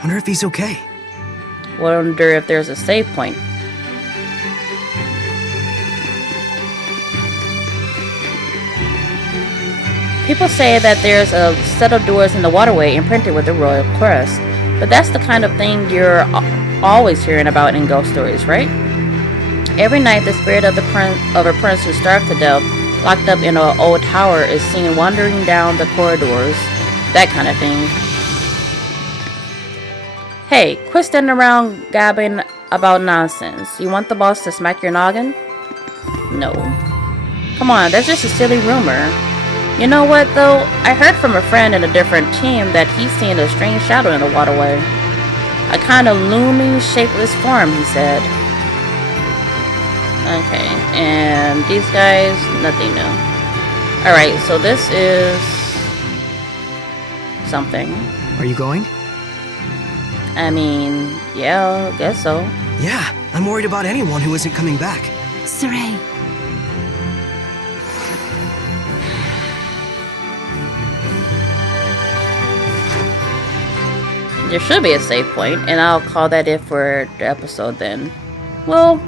Wonder if he's okay. Wonder if there's a save point. People say that there's a set of doors in the waterway imprinted with the royal crest, but that's the kind of thing you're always hearing about in ghost stories, right? Every night, the spirit of a prince who starved to death, locked up in an old tower, is seen wandering down the corridors. That kind of thing. Hey, quit standing around gabbing about nonsense. You want the boss to smack your noggin? No. Come on, that's just a silly rumor. You know what, though? I heard from a friend in a different team that he's seen a strange shadow in the waterway. A kind of looming, shapeless form, he said. Okay, and these guys, nothing new. Alright, so this is something. Are you going? I mean, yeah, I guess so. Yeah, I'm worried about anyone who isn't coming back. Saray. There should be a save point, and I'll call that it for the episode then. Well,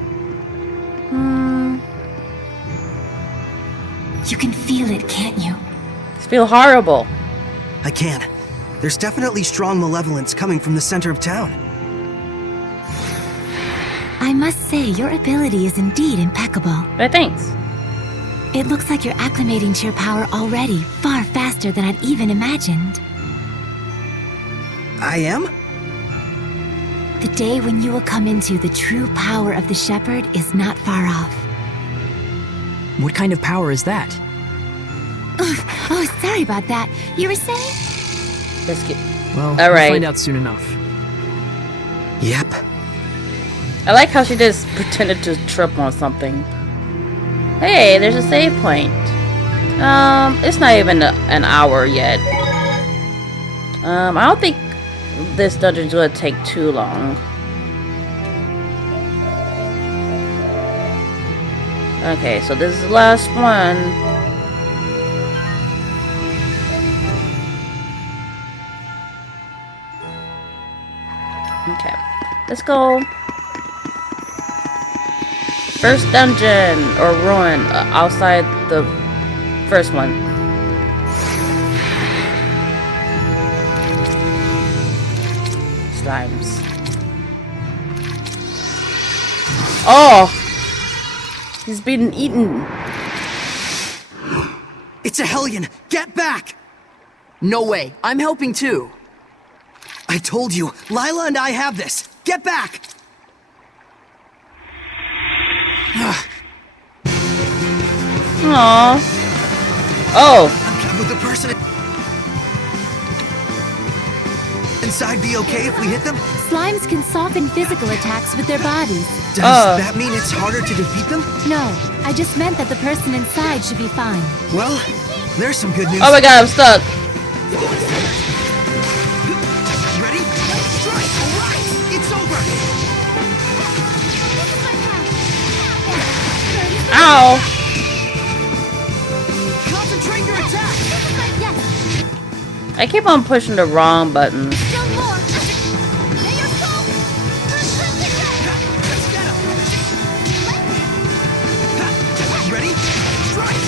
You can feel it, can't you? it's feel horrible. I can. There's definitely strong malevolence coming from the center of town. I must say, your ability is indeed impeccable. But thanks. It looks like you're acclimating to your power already, far faster than I'd even imagined. I am? The day when you will come into the true power of the Shepherd is not far off. What kind of power is that? Oh, sorry about that. You were saying? Let's get. Well, All we'll right. find out soon enough. Yep. I like how she just pretended to trip on something. Hey, there's a save point. It's not even an hour yet. I don't think this dungeon's gonna take too long. Okay, so this is the last one. Okay. Let's go. First dungeon or ruin outside the first one. Slimes. Oh! He's being eaten. It's a Hellion! Get back! No way. I'm helping too. I told you, Lila and I have this. Get back! Aww. Oh. Would the person inside be okay if we hit them? Slimes can soften physical attacks with their bodies. Does that mean it's harder to defeat them? No, I just meant that the person inside should be fine. Well, there's some good news. Oh my god, I'm stuck. Ready? Strike! Alright! It's over! Ow. Concentrate your attack! Yes, I keep on pushing the wrong buttons. still more. Let's get him! Ready? Strike!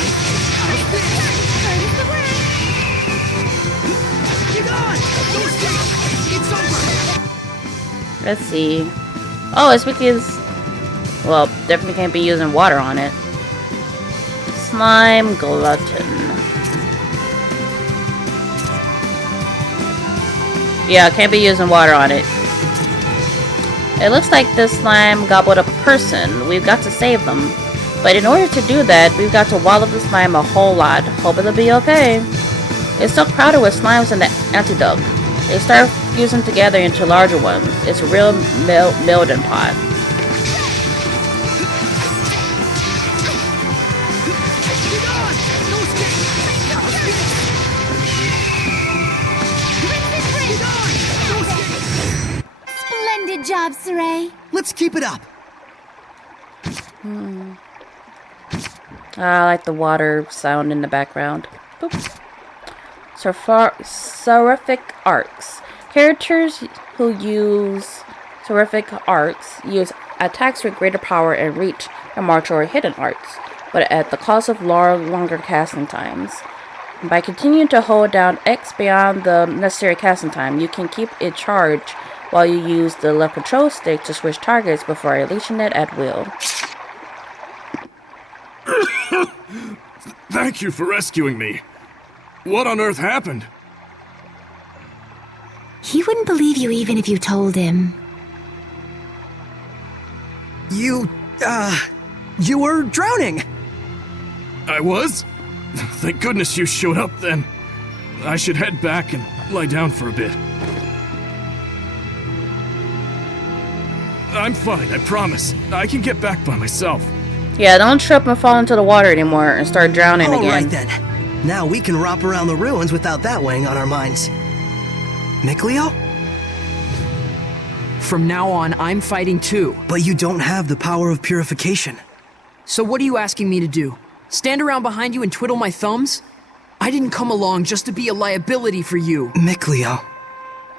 Get on! No escape! It's over! Let's see. Oh, it's because... Well, definitely can't be using water on it. Slime glutton. Yeah, can't be using water on it. It looks like this slime gobbled up a person. We've got to save them. But in order to do that, we've got to wall up the slime a whole lot. Hope it'll be okay. It's so crowded with slimes in the antidote. They start fusing together into larger ones. It's a real melting pot. Splendid job, Saray. Let's keep it up. I like the water sound in the background. Boop. Seraphic arcs. Characters who use seraphic arcs use attacks with greater power and reach and march or hidden arcs, but at the cost of longer casting times. By continuing to hold down X beyond the necessary casting time, you can keep it charged while you use the left control stick to switch targets before releasing it at will. Thank you for rescuing me. What on earth happened? He wouldn't believe you even if you told him. You were drowning. I was? Thank goodness you showed up then. I should head back and lie down for a bit. I'm fine, I promise. I can get back by myself. Yeah, don't trip and fall into the water anymore and start drowning All again. right then. Now we can romp around the ruins without that weighing on our minds. Mikleo? From now on, I'm fighting too. But you don't have the power of purification. So what are you asking me to do? Stand around behind you and twiddle my thumbs? I didn't come along just to be a liability for you. Mikleo.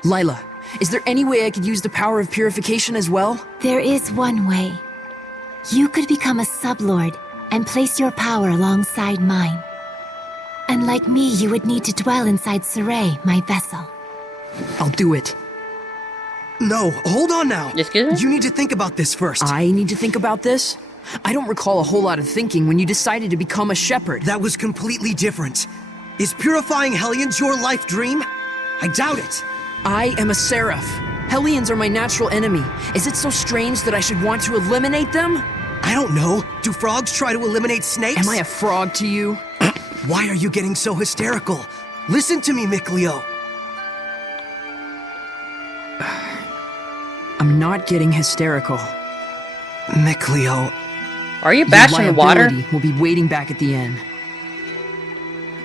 Lila, is there any way I could use the power of purification as well? There is one way. You could become a sublord and place your power alongside mine. And like me, you would need to dwell inside Saray, my vessel. I'll do it. No, hold on now. Excuse me? You need to think about this first. I need to think about this? I don't recall a whole lot of thinking when you decided to become a shepherd. That was completely different. Is purifying Hellions your life dream? I doubt it. I am a seraph. Hellions are my natural enemy. Is it so strange that I should want to eliminate them? I don't know. Do frogs try to eliminate snakes? Am I a frog to you? Why are you getting so hysterical? Listen to me, Mikleo. I'm not getting hysterical. Mikleo. Are you Your bashing the water? liability will be waiting back at the inn.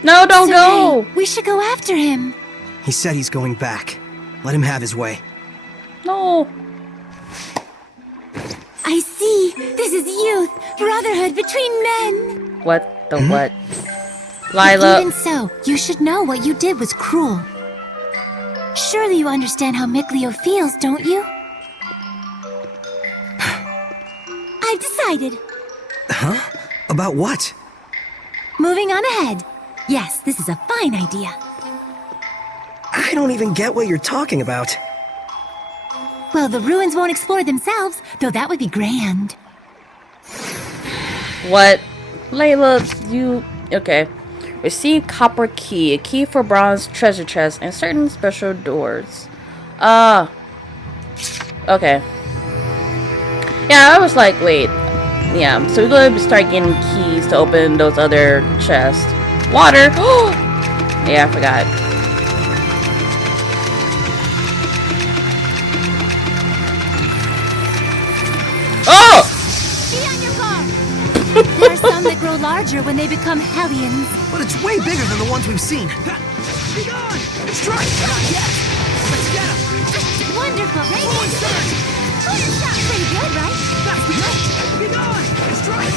No, don't Saray, go! we should go after him. He said he's going back. Let him have his way. No. I see. This is youth, brotherhood between men. What the what? But Lila. even so, you should know what you did was cruel. Surely you understand how Mikleo feels, don't you? I've decided. Huh? About what? Moving on ahead. Yes, this is a fine idea. I don't even get what you're talking about. Well, the ruins won't explore themselves, though that would be grand. What? Layla, you... Okay. Receive copper key. A key for bronze treasure chest and certain special doors. Okay. Yeah, I was like, wait. Yeah, so we're going to start getting keys to open those other chests. Water! Yeah, I forgot. Oh! Be on your guard! There are some that grow larger when they become Hellions. But it's way bigger than the ones we've seen. Be gone! Strike! Not yet! Let's get him! Wonderful, right? Oh, your shot pretty good, right? That's the goal! Be gone! Strike!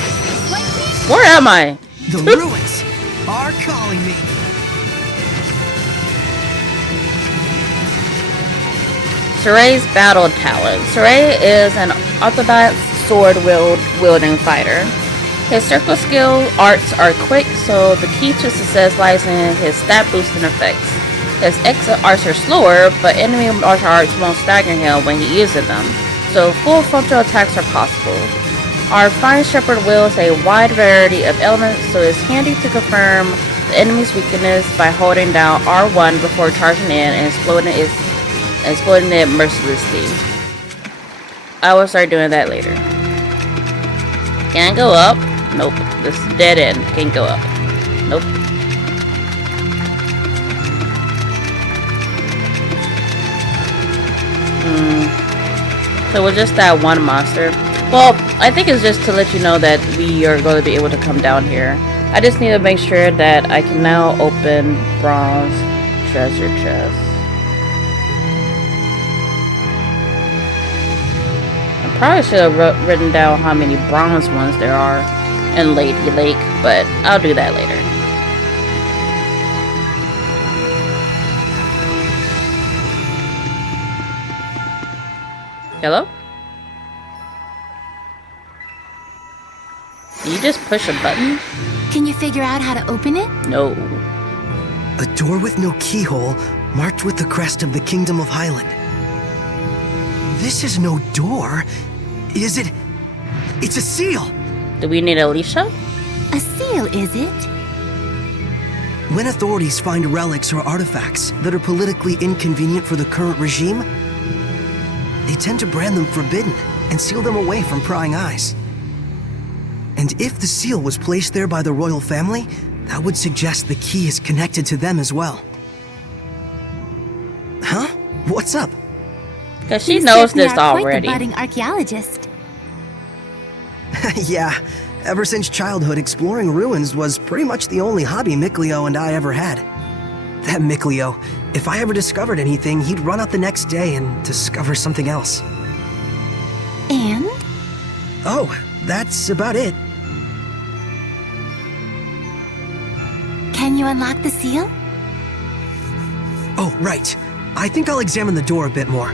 Where am I? The ruins are calling me. Soray's battle talent. Soray is an orthodox sword-wielding fighter. His circle skill arts are quick, so the key to success lies in his stat boosting effects. His exit arts are slower, but enemy martial arts won't stagger him when he uses them, so full frontal attacks are possible. Our Fine Shepherd wields a wide variety of elements, so it's handy to confirm the enemy's weakness by holding down R1 before charging in and exploding it mercilessly. I will start doing that later. Can't go up. Nope. This is dead end. Can't go up. Nope. So we're just that one monster. Well, I think it's just to let you know that we are going to be able to come down here. I just need to make sure that I can now open bronze treasure chest. I probably should have written down how many bronze ones there are in Lady Lake, but I'll do that later. Hello? Did you just push a button? Can you figure out how to open it? No. A door with no keyhole, marked with the crest of the Kingdom of Highland. This is no door. Is it? It's a seal! Do we need Alicia? A seal, is it? When authorities find relics or artifacts that are politically inconvenient for the current regime, they tend to brand them forbidden and seal them away from prying eyes. And if the seal was placed there by the royal family, that would suggest the key is connected to them as well. Huh? What's up? Because she You knows certainly this are quite already. the budding archaeologist. Yeah, ever since childhood, exploring ruins was pretty much the only hobby Mikleo and I ever had. That Mikleo, if I ever discovered anything, he'd run out the next day and discover something else. And? Oh, that's about it. Can you unlock the seal? Oh, right. I think I'll examine the door a bit more.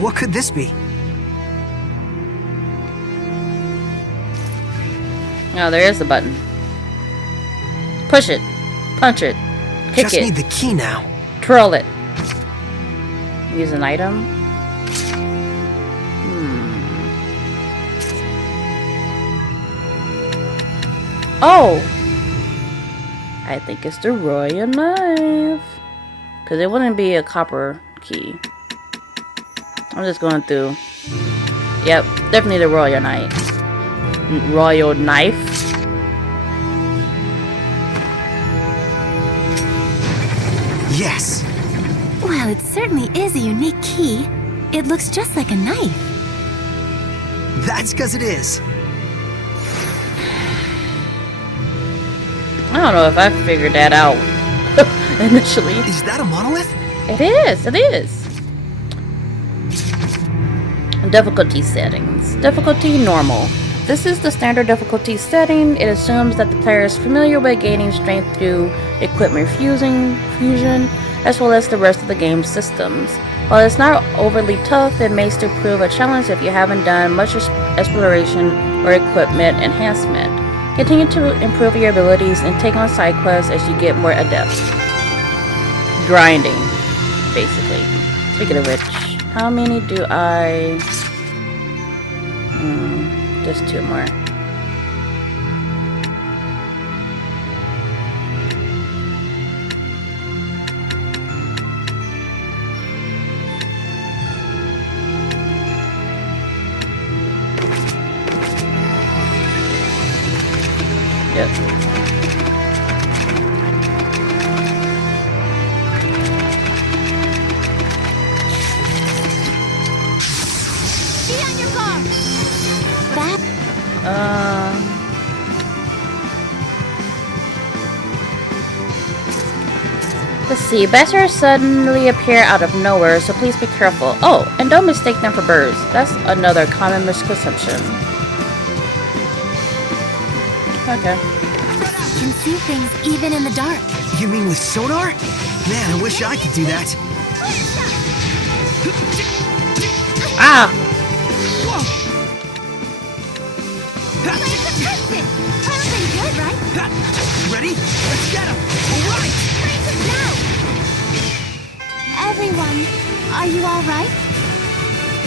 What could this be? Oh, there is the button. Push it. Punch it. Kick Just it. need the key now. Twirl it. Use an item. Oh! I think it's the royal knife. Because it wouldn't be a copper key. I'm just going through. Yep, definitely the royal knife. Royal knife. Yes. Well, it certainly is a unique key. It looks just like a knife. That's because it is. I don't know if I figured that out initially. Is that a monolith? It is, it is. Difficulty settings. Difficulty normal. This is the standard difficulty setting. It assumes that the player is familiar with gaining strength through equipment fusion, as well as the rest of the game's systems. While it's not overly tough, it may still prove a challenge if you haven't done much exploration or equipment enhancement. Continue to improve your abilities and take on side quests as you get more adept. Grinding, basically. Speaking of which, how many do I... just 2 more. Yep. Behind your car! That... Let's see. Bastards suddenly appear out of nowhere, so please be careful. Oh, and don't mistake them for birds. That's another common misconception. Okay. Can see things even in the dark. You mean with sonar? Man, I wish I could do that. Ah! Pretty good, right? Ready? Let's get him! Alright! Everyone, are you alright?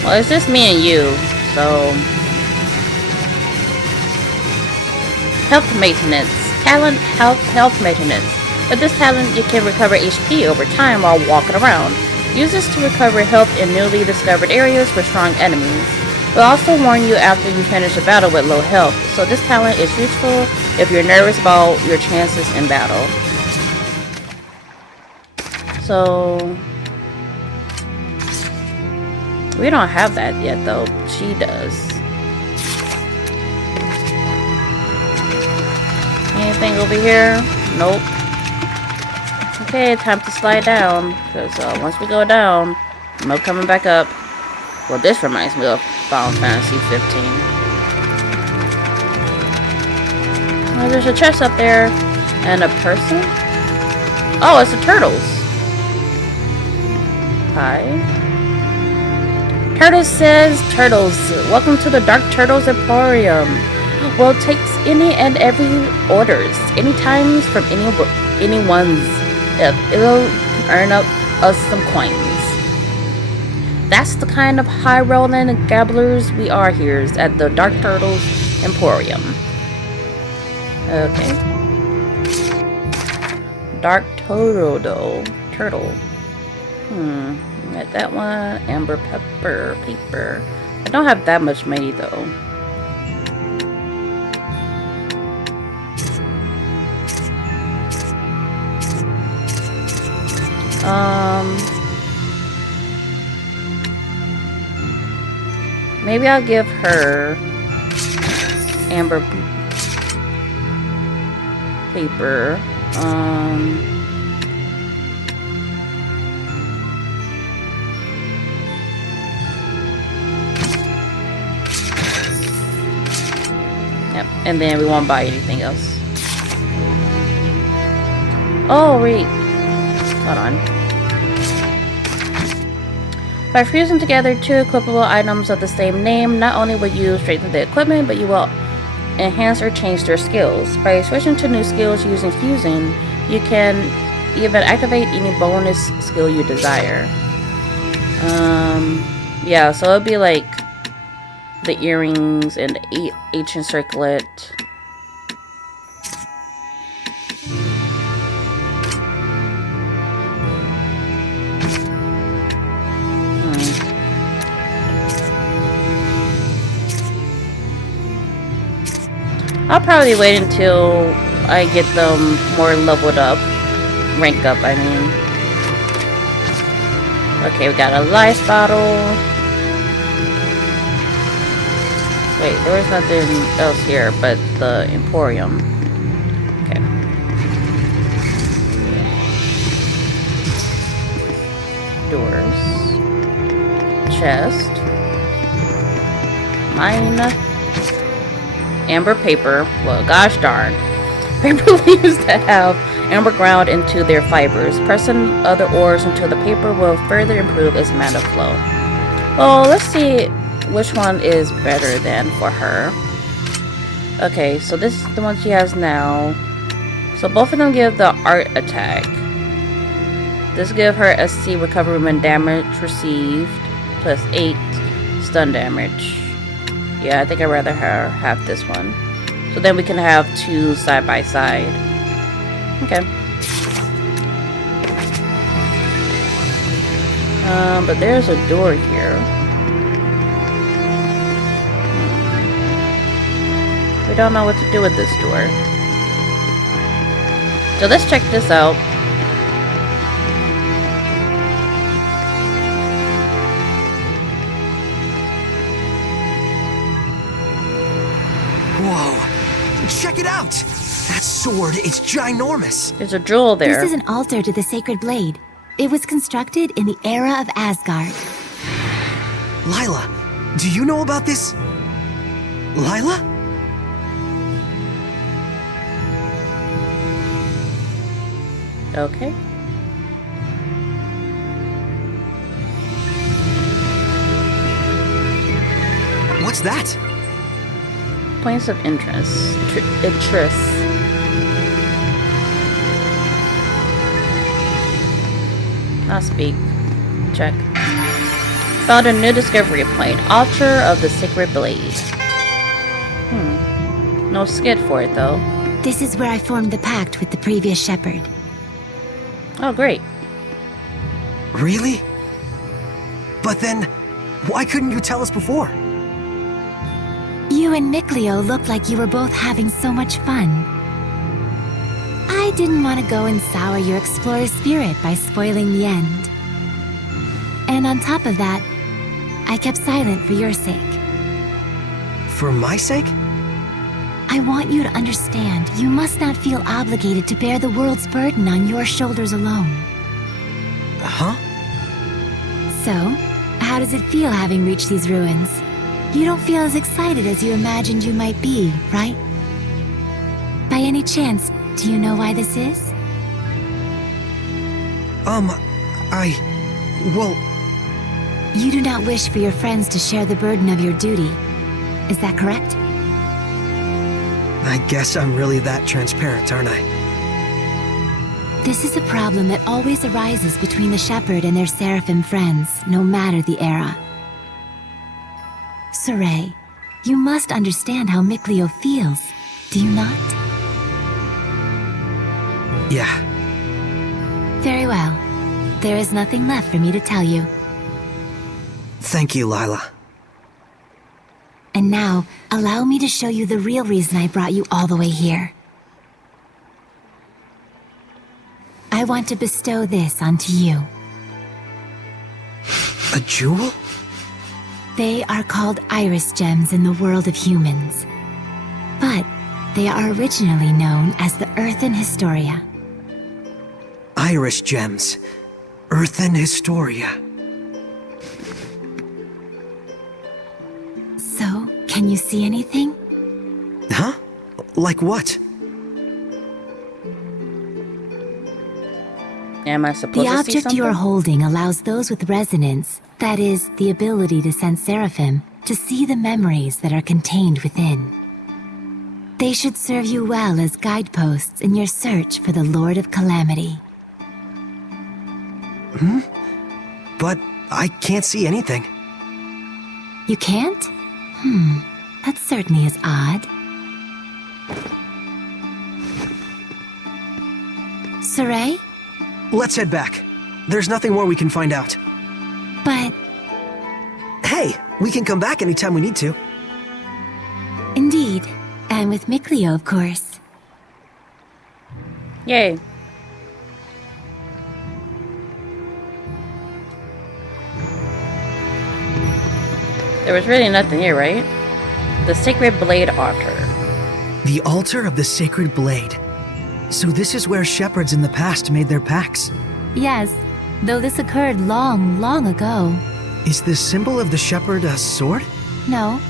Well, it's just me and you, so... Health maintenance. Talent, health maintenance. With this talent, you can recover HP over time while walking around. Use this to recover health in newly discovered areas for strong enemies. We'll also warn you after you finish a battle with low health, so this talent is useful if you're nervous about your chances in battle. So... we don't have that yet, though. She does. Anything over here? Nope. Okay, time to slide down. Because once we go down, no coming back up. Well, this reminds me of Final Fantasy 15. Oh, there's a chest up there. And a person? Oh, it's the turtles. Hi. Turtles says, Turtles, welcome to the Dark Turtles Emporium. Well, takes any and every orders, any times from anyone's. It'll earn up us some coins. That's the kind of high-rolling gamblers we are here at the Dark Turtles Emporium. Okay. Dark Turtle. Got that one. Amber paper. I don't have that much money though. Maybe I'll give her amber paper. Yep, and then we won't buy anything else. Oh, wait. Hold on. By fusing together two equipable items of the same name, not only will you strengthen the equipment, but you will enhance or change their skills. By switching to new skills using fusing, you can even activate any bonus skill you desire. Yeah, so it'll be like the earrings and the ancient circlet. I'll probably wait until I get them more leveled up. Rank up, I mean. Okay, we got a life bottle. Wait, there was nothing else here but the Emporium. Okay. Doors. Chest. Mine. amber paper. Well, gosh darn. Paper leaves that have amber ground into their fibers. Pressing other ores into the paper will further improve its mana flow. Well, let's see which one is better then for her. Okay, so this is the one she has now. So both of them give the art attack. This give her SC recovery when damage received plus 8 stun damage. Yeah, I think I'd rather her have this one. So then we can have two side by side. Okay. But there's a door here. We don't know what to do with this door. So let's check this out. Whoa! Check it out! That sword is ginormous! There's a jewel there. This is an altar to the sacred blade. It was constructed in the era of Asgard. Lila, do you know about this? Lila? Okay. What's that? Points of interest. Interest. Not speak. Check. Found a new discovery point. Altar of the Sacred Blade. No skid for it though. This is where I formed the pact with the previous shepherd. Oh, great. Really? But then, why couldn't you tell us before? You and Mikleo looked like you were both having so much fun. I didn't want to go and sour your explorer spirit by spoiling the end. And on top of that, I kept silent for your sake. For my sake? I want you to understand, you must not feel obligated to bear the world's burden on your shoulders alone. Huh? So, how does it feel having reached these ruins? You don't feel as excited as you imagined you might be, right? By any chance, do you know why this is? Well... You do not wish for your friends to share the burden of your duty. Is that correct? I guess I'm really that transparent, aren't I? This is a problem that always arises between the shepherd and their seraphim friends, no matter the era. Saray, you must understand how Mikleo feels, do you not? Yeah. Very well. There is nothing left for me to tell you. Thank you, Lila. And now, allow me to show you the real reason I brought you all the way here. I want to bestow this onto you. A jewel? They are called iris gems in the world of humans. But they are originally known as the Earthen Historia. Iris gems. Earthen Historia. So, can you see anything? Huh? Like what? Am I supposed The to see object something? you are holding allows those with resonance, that is, the ability to sense seraphim, to see the memories that are contained within. They should serve you well as guideposts in your search for the Lord of Calamity. But I can't see anything. You can't? That certainly is odd. Saray? Let's head back. There's nothing more we can find out. But Hey, we can come back anytime we need to. indeed, and with Mikleo, of course. Yay. There was really nothing here, right? The Sacred Blade Altar. The altar of the Sacred Blade. So this is where shepherds in the past made their pacts. Yes, though this occurred long, long ago. Is the symbol of the shepherd a sword? No.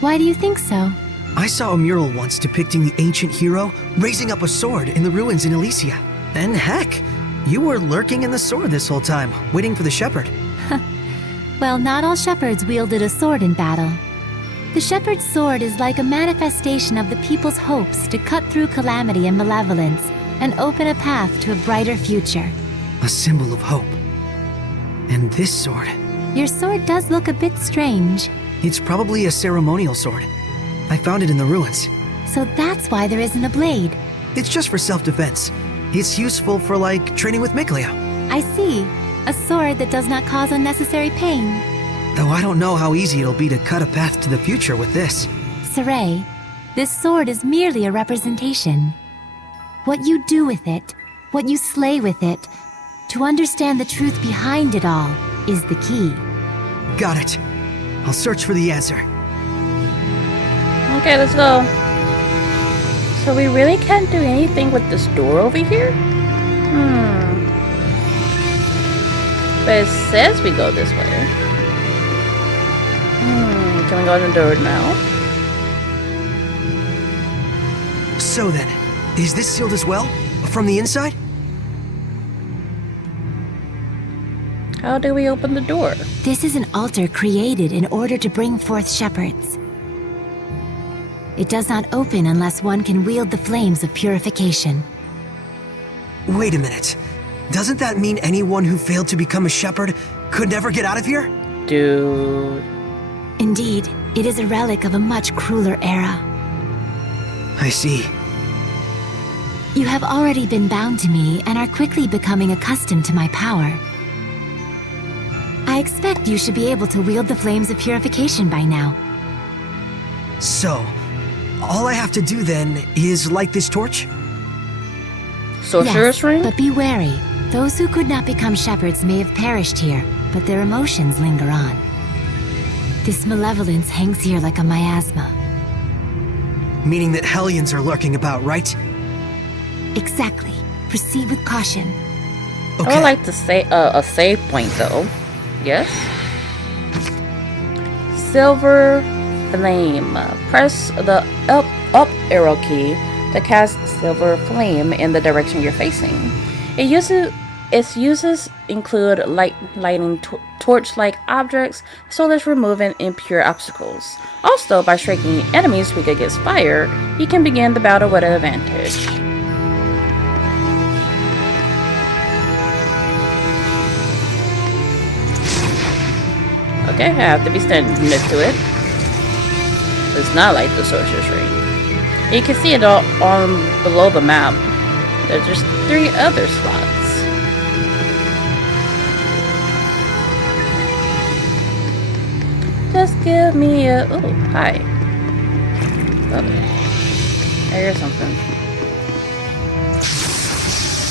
Why do you think so? I saw a mural once depicting the ancient hero raising up a sword in the ruins in Elysia. And heck, you were lurking in the sword this whole time, waiting for the shepherd. Well, not all shepherds wielded a sword in battle. The shepherd's sword is like a manifestation of the people's hopes to cut through calamity and malevolence and open a path to a brighter future. A symbol of hope. And this sword, Your sword does look a bit strange. it's probably a ceremonial sword. I found it in the ruins. So that's why there isn't a blade. It's just for self-defense. It's useful for, like, training with Mikleo. I see. A sword that does not cause unnecessary pain. Though I don't know how easy it'll be to cut a path to the future with this. Saray, this sword is merely a representation. What you do with it, what you slay with it, to understand the truth behind it all, is the key. Got it. I'll search for the answer. Okay, let's go. So we really can't do anything with this door over here? But it says we go this way. Can we go to the door now? So then, is this sealed as well? From the inside? How do we open the door? This is an altar created in order to bring forth shepherds. It does not open unless one can wield the flames of purification. Wait a minute. Doesn't that mean anyone who failed to become a shepherd could never get out of here? Dude. Indeed, it is a relic of a much crueler era. I see. You have already been bound to me and are quickly becoming accustomed to my power. I expect you should be able to wield the flames of purification by now. So, all I have to do then is light this torch? Sorcerer's Yes, ring? but be wary. Those who could not become shepherds may have perished here, but their emotions linger on. This malevolence hangs here like a miasma. Meaning that Hellions are lurking about, right? Exactly. Proceed with caution. I would like to say a save point though. Yes? Silver Flame. Press the up arrow key to cast Silver Flame in the direction you're facing. Its uses include lighting torch-like objects, as well as removing impure obstacles. Also, by striking enemies weak against fire, you can begin the battle with an advantage. Okay, I have to be standing next to it. It's not like the Sorcerer's Ring. You can see it all on below the map. There's just 3 other slots. Just give me a... Oh, hi. Okay. I hear something.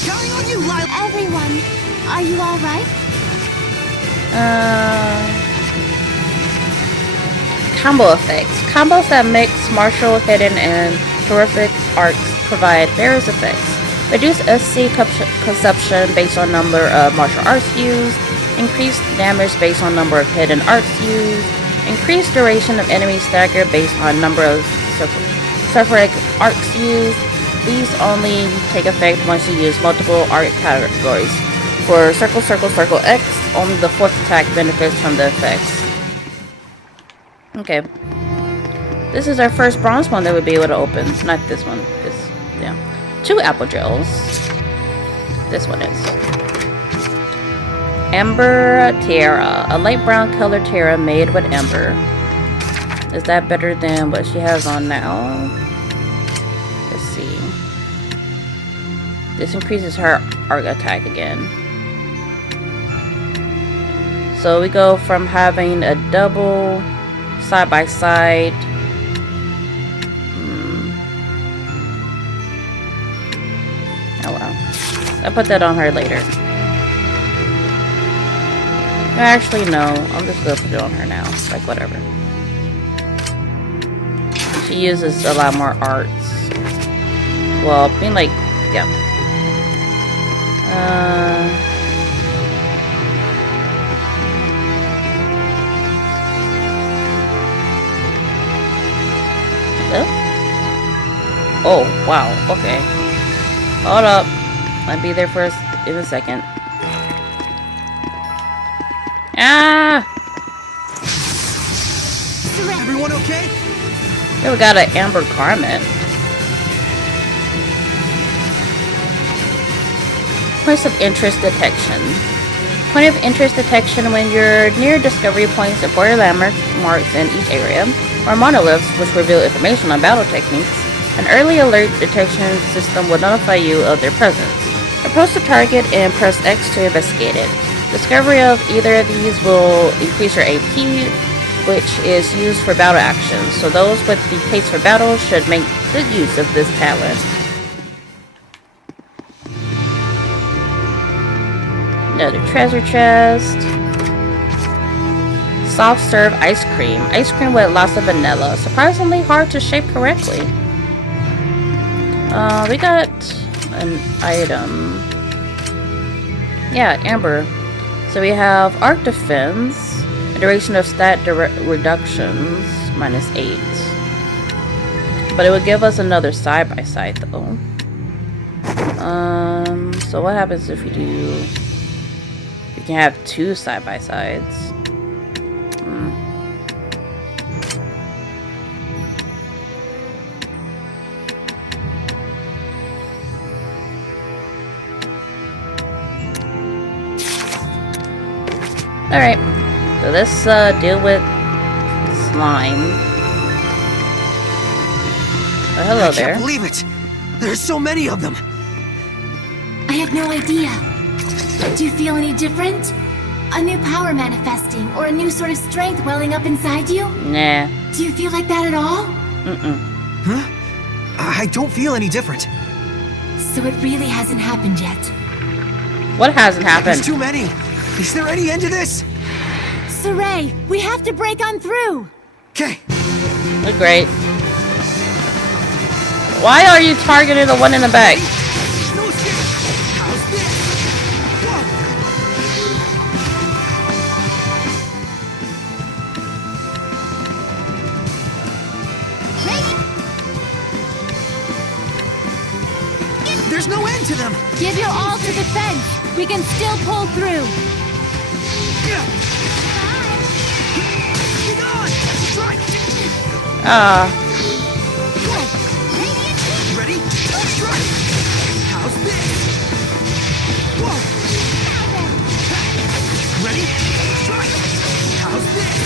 Counting on you, Lyle! Everyone, are you all right? Combo effects. Combos that mix martial, hidden, and terrific arts provide various effects. Reduce SC consumption based on number of martial arts used. Increased damage based on number of hidden arts used. Increased duration of enemy stagger based on number of terrific arts used. These only take effect once you use multiple art categories. For circle, circle, circle X, only the 4th attack benefits from the effects. Okay. This is our first bronze one that we'll be able to open. Not this one. This, yeah. 2 apple gels. This one is. Ember Tiara. A light brown colored tiara made with ember. Is that better than what she has on now? Let's see. This increases her arc attack again. So we go from having a double side by side. Oh well. I'll put that on her later. Actually, no. I'm just gonna put it on her now. Like, whatever. She uses a lot more arts. Well, being like, yeah. Hello? Oh, wow. Okay. Hold up. I'll be there first in a second. Ah! Everyone okay? Here we got an amber garment. Points of interest detection. Point of interest detection when you're near discovery points, important landmarks in each area, or monoliths which reveal information on battle techniques. An early alert detection system will notify you of their presence. Approach the target and press X to investigate it. Discovery of either of these will increase your AP, which is used for battle actions, so those with the taste for battle should make good use of this talent. Another treasure chest. Soft serve ice cream. Ice cream with lots of vanilla. Surprisingly hard to shape correctly. We got an item. Yeah, amber. So we have arc defense. Duration of stat reductions -8. But it would give us another side-by-side though. So what happens if we do... We can have 2 side-by-sides. Alright. So let's deal with slime. Oh, hello I there. can't believe it! There's so many of them! I have no idea. Do you feel any different? A new power manifesting, or a new sort of strength welling up inside you? Nah. Do you feel like that at all? Huh? I don't feel any different. So it really hasn't happened yet. What hasn't happened? There's too many! Is there any end to this? Saray, we have to break on through! Okay. Look great. Why are you targeting the one in the back? No escape! How's this? Whoa! There's no end to them! Give your all to defense! We can still pull through! Ready? Strike! How's this? Whoa! Ready? Strike! How's this?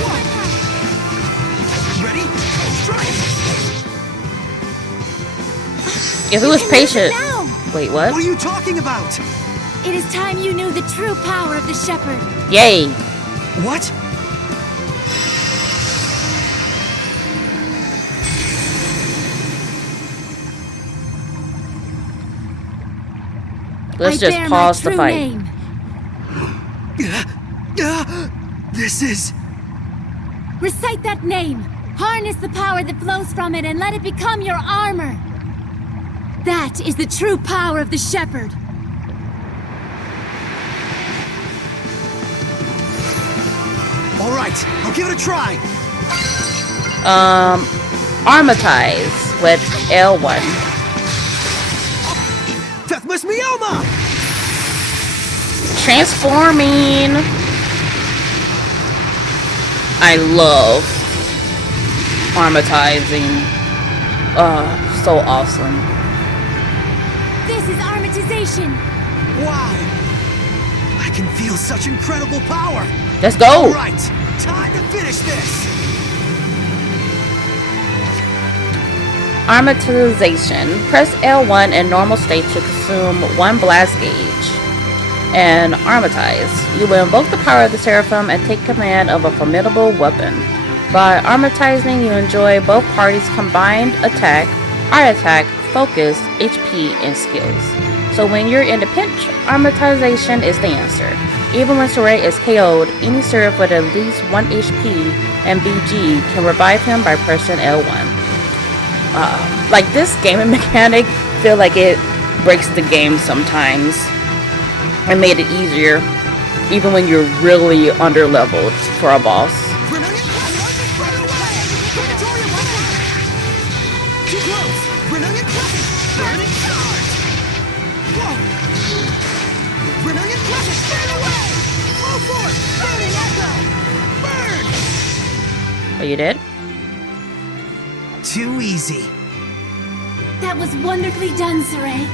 Whoa! Ready? Strike! If it was patient. Now! Wait, what? What are you talking about? It is time you knew the true power of the Shepherd. Yay. What? Let's I just bear pause my the true fight. name. This is... Recite that name. Harness the power that flows from it and let it become your armor. That is the true power of the Shepherd. All right, I'll give it a try. Armatize with L1. Deathmas Mioma! Transforming. I love armatizing. So awesome. This is armatization. Wow! I can feel such incredible power! Let's go. All right, time to finish this! Armatization. Press L1 in normal state to consume 1 blast gauge. And armatize. You will invoke the power of the Seraphim and take command of a formidable weapon. By armatizing, you enjoy both parties' combined attack, heart attack, focus, HP, and skills. So when you're in a pinch, armatization is the answer. Even when Saray is KO'd, any Seraph with at least 1 HP and BG can revive him by pressing L1. Like this gaming mechanic, feel like it breaks the game sometimes. It made it easier, even when you're really under-leveled for a boss. Oh, you did? Too easy. That was wonderfully done, Saray.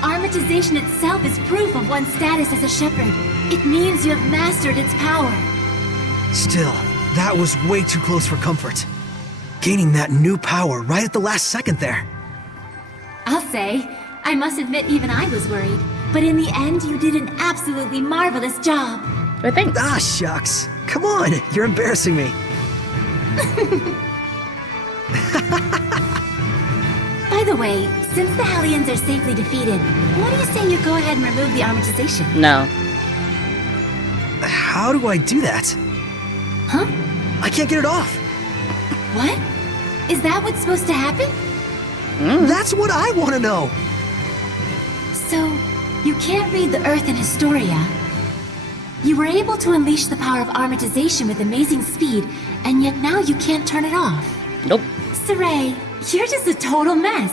Armatization itself is proof of one's status as a shepherd. It means you have mastered its power. Still, that was way too close for comfort. Gaining that new power right at the last second there. I'll say, I must admit even I was worried. But in the end, you did an absolutely marvelous job. Oh, thanks. Ah, shucks. Come on, you're embarrassing me. By the way, since the Hellions are safely defeated, what do you say you go ahead and remove the armatization? No. How do I do that? Huh? I can't get it off. What? Is that what's supposed to happen? That's what I want to know. So, you can't read the Earth in Historia. You were able to unleash the power of armatization with amazing speed, and yet now you can't turn it off. Nope. Saray, you're just a total mess.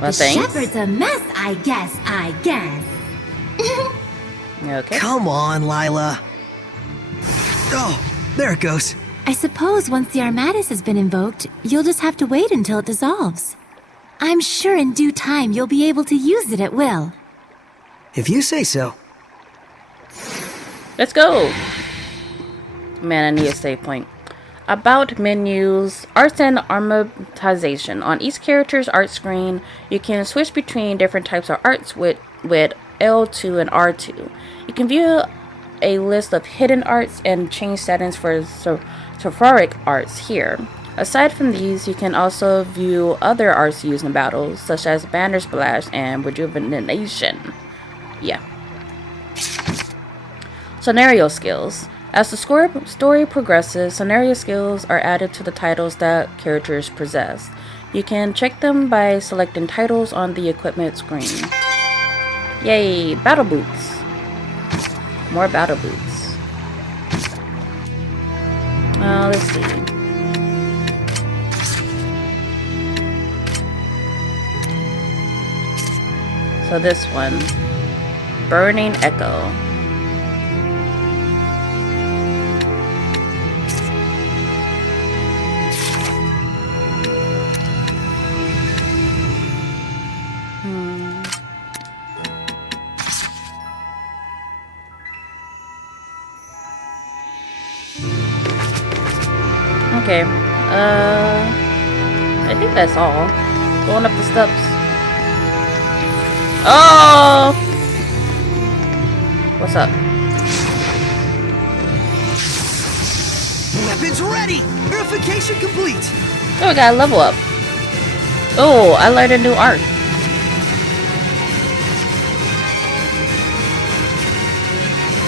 Well, The thanks. shepherd's a mess, I guess. Okay. Come on, Lila. Oh, there it goes. I suppose once the Armatus has been invoked, you'll just have to wait until it dissolves. I'm sure in due time you'll be able to use it at will. If you say so. Let's go. Man, I need a save point. About menus, arts and armatization. On each character's art screen, you can switch between different types of arts with L2 and R2. You can view a list of hidden arts and change settings for sulfuric arts here. Aside from these, you can also view other arts used in battles, such as Banner Splash and Rejuvenation. Yeah. Scenario skills. As the story progresses, scenario skills are added to the titles that characters possess. You can check them by selecting titles on the equipment screen. Yay! Battle boots. More battle boots. Let's see. So this one. Burning Echo. Okay, I think that's all. Going up the steps. Oh! What's up? Weapons ready! Purification complete! Oh, we got a level up. Oh, I learned a new art.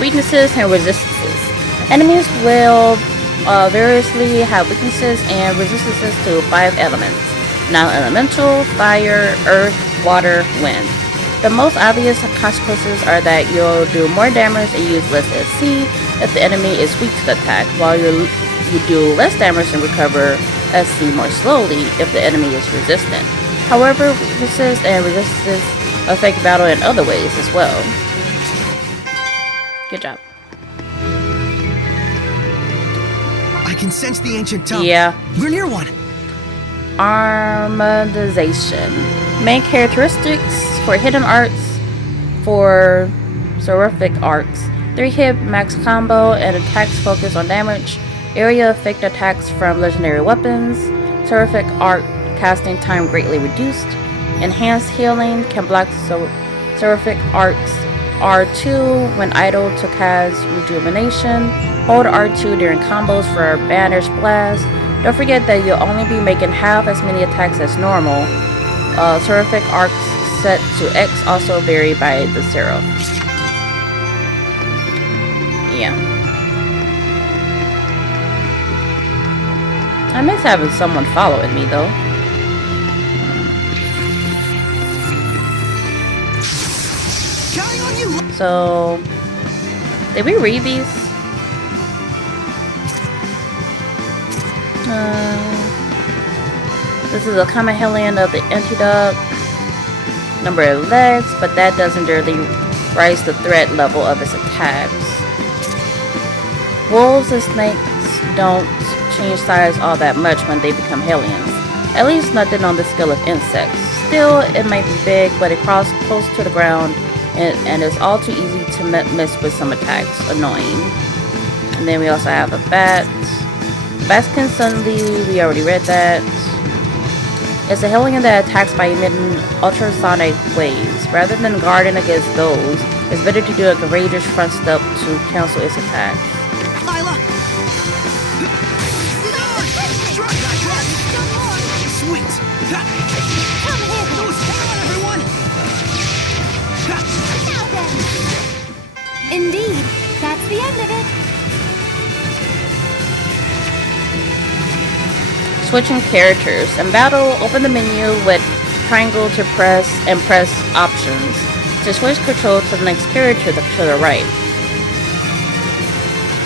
Weaknesses and resistances. Enemies will variously have weaknesses and resistances to 5 elements. Non-elemental, fire, earth, water, wind. The most obvious consequences are that you'll do more damage and use less SC if the enemy is weak to the attack, while you do less damage and recover SC more slowly if the enemy is resistant. However, weaknesses and resistances affect battle in other ways as well. Good job. I can sense the ancient tongue. Yeah. We're near one. Armatization. Main characteristics for hidden arts. For seraphic arcs, 3-hit max combo and attacks focus on damage. Area effect attacks from legendary weapons. Seraphic arc casting time greatly reduced. Enhanced healing can block seraphic arcs R2 when idle to cast rejuvenation. Hold R2 during combos for Banner Splash. Don't forget that you'll only be making half as many attacks as normal. Seraphic arcs set to X also vary by the seraph. Yeah. I miss having someone following me though. Counting on you. So, did we read these? This is a common Hellion of the antidote. Number of legs, but that doesn't really rise the threat level of its attacks. Wolves and snakes don't change size all that much when they become Hellions. At least nothing on the scale of insects. Still, it might be big, but it crawls close to the ground and is all too easy to miss with some attacks. Annoying. And then we also have a bat. Baskin Sunly, we already read that. It's a Hellion that attacks by emitting ultrasonic waves. Rather than guarding against those, it's better to do a courageous front step to cancel its attacks. Lila! Sweet! Come here! Come on, everyone! Now then! Indeed, that's the end of it. Switching characters. In battle, open the menu with triangle to press options to switch control to the next character to the right.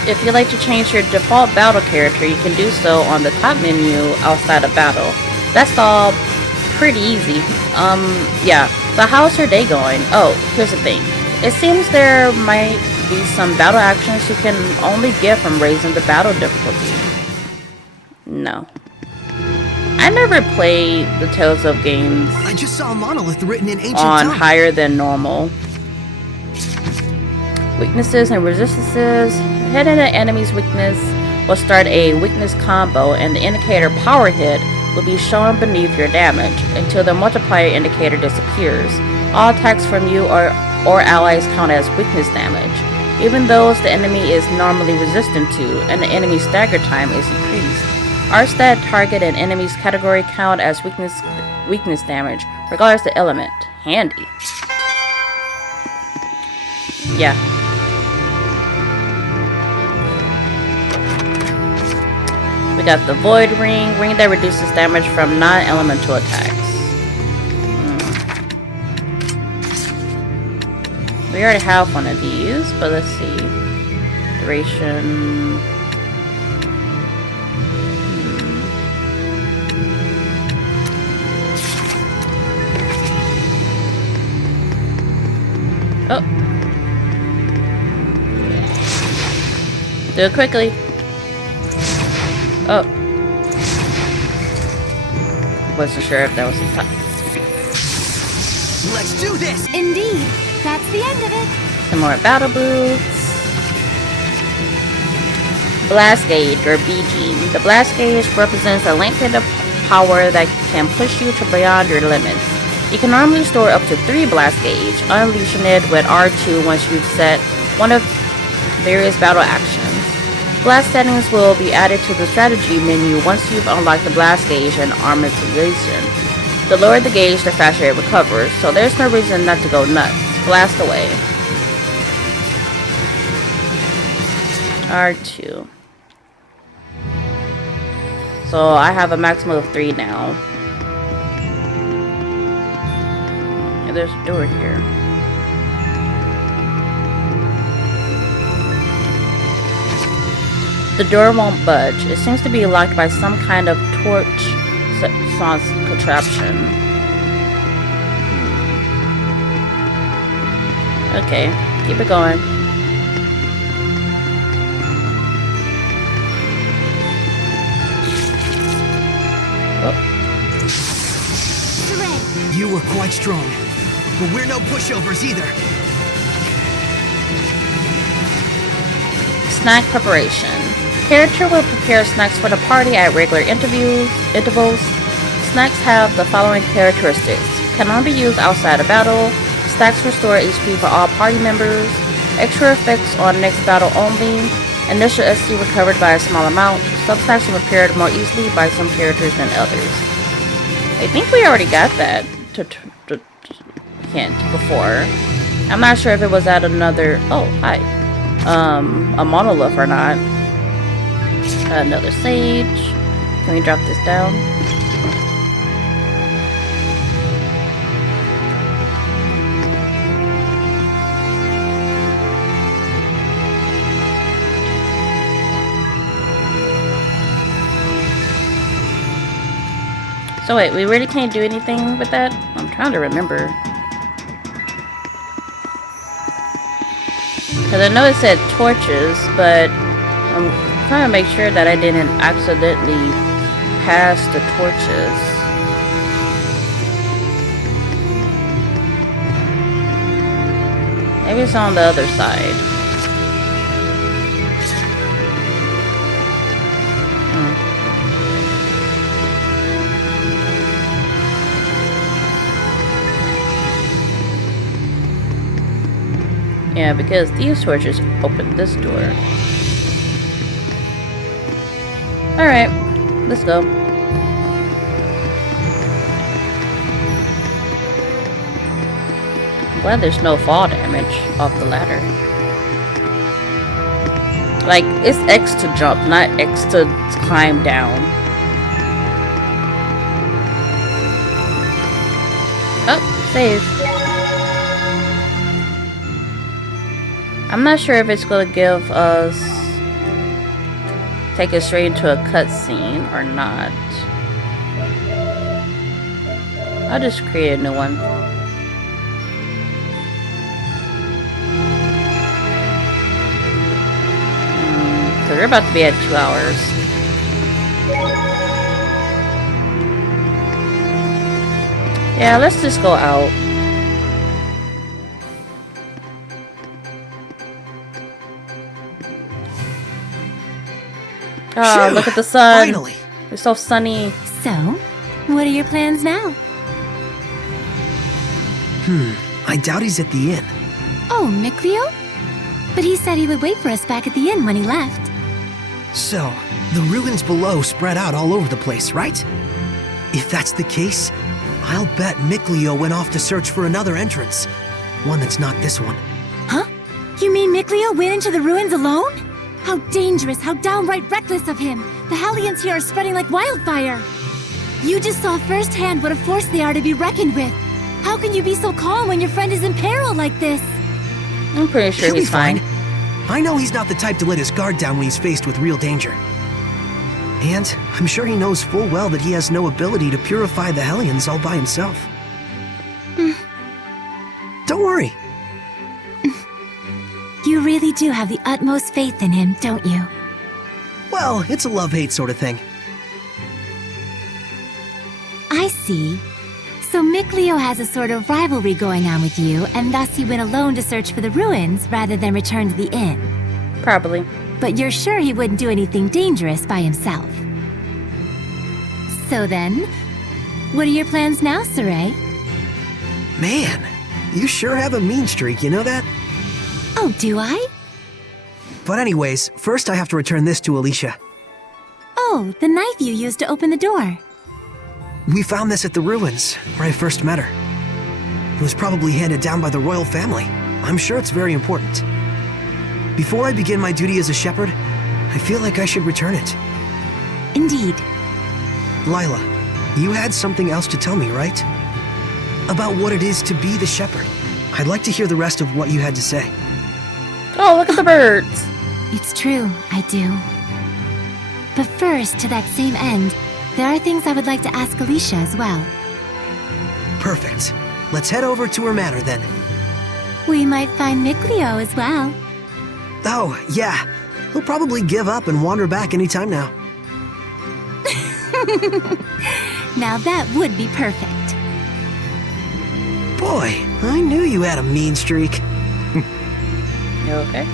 If you'd like to change your default battle character, you can do so on the top menu outside of battle. That's all pretty easy. Yeah. So how's your day going? Oh, here's the thing. It seems there might be some battle actions you can only get from raising the battle difficulty. No. I never played the Tales of games I just saw a monolith written in ancient on tongue. higher than normal. Weaknesses and resistances. Hitting an enemy's weakness will start a weakness combo, and the indicator power hit will be shown beneath your damage until the multiplier indicator disappears. All attacks from you or allies count as weakness damage, even those the enemy is normally resistant to, and the enemy's stagger time is increased. Our stat target and enemy's category count as weakness damage, regardless of the element. Handy. Yeah. We got the Void Ring that reduces damage from non-elemental attacks. We already have one of these, but let's see. Duration. Oh. Do it quickly. Oh. Wasn't sure if that was the top. Let's do this! Indeed, that's the end of it. Some more battle boots. Blast Gauge, or BG. The Blast Gauge represents a limited power that can push you to beyond your limits. You can normally store up to 3 Blast Gauge, unleashing it with R2 once you've set one of various battle actions. Blast settings will be added to the strategy menu once you've unlocked the Blast Gauge and Armatization. The lower the gauge, the faster it recovers, so there's no reason not to go nuts. Blast away. R2. So I have a maximum of 3 now. Yeah, there's a door here. The door won't budge. It seems to be locked by some kind of torch contraption. Okay, keep it going. You were quite strong, but we're no pushovers either. Snack preparation. Character will prepare snacks for the party at regular intervals. Snacks have the following characteristics. Cannot be used outside of battle. Stacks restore HP for all party members. Extra effects on next battle only. Initial SC recovered by a small amount. Some snacks are prepared more easily by some characters than others. I think we already got that hint before. I'm not sure if it was at another... Oh, hi. A monolith or not. Another sage. Can we drop this down? So wait, we really can't do anything with that? I'm trying to remember. Because I know it said torches, but trying to make sure that I didn't accidentally pass the torches. Maybe it's on the other side. Yeah, because these torches open this door. Alright, let's go. I'm glad there's no fall damage off the ladder. Like, it's X to jump, not X to climb down. Oh, save. I'm not sure if it's gonna give us, take us straight into a cutscene or not. I'll just create a new one. Cause we're about to be at 2 hours. Yeah, let's just go out. Oh, look at the sun. Finally. It's so sunny. So, what are your plans now? I doubt he's at the inn. Oh, Mikleo? But he said he would wait for us back at the inn when he left. So, the ruins below spread out all over the place, right? If that's the case, I'll bet Mikleo went off to search for another entrance. One that's not this one. Huh? You mean Mikleo went into the ruins alone? How dangerous, how downright reckless of him! The Hellions here are spreading like wildfire! You just saw firsthand what a force they are to be reckoned with! How can you be so calm when your friend is in peril like this? I'm pretty sure He'll be he's fine. I know he's not the type to let his guard down when he's faced with real danger. And I'm sure he knows full well that he has no ability to purify the Hellions all by himself. Don't worry. You really do have the utmost faith in him, don't you? Well, it's a love-hate sort of thing. I see. So Mikleo has a sort of rivalry going on with you, and thus he went alone to search for the ruins rather than return to the inn. Probably. But you're sure he wouldn't do anything dangerous by himself. So then, what are your plans now, Saray? Man, you sure have a mean streak, you know that? Oh, do I? But anyways, first I have to return this to Alicia. Oh, the knife you used to open the door. We found this at the ruins, where I first met her. It was probably handed down by the royal family. I'm sure it's very important. Before I begin my duty as a shepherd, I feel like I should return it. Indeed. Lila, you had something else to tell me, right? About what it is to be the shepherd. I'd like to hear the rest of what you had to say. Oh, look at the birds. It's true, I do. But first, to that same end, there are things I would like to ask Alicia as well. Perfect. Let's head over to her manor then. We might find Mikleo as well. Oh, yeah. He'll probably give up and wander back anytime now. Now that would be perfect. Boy, I knew you had a mean streak. You okay?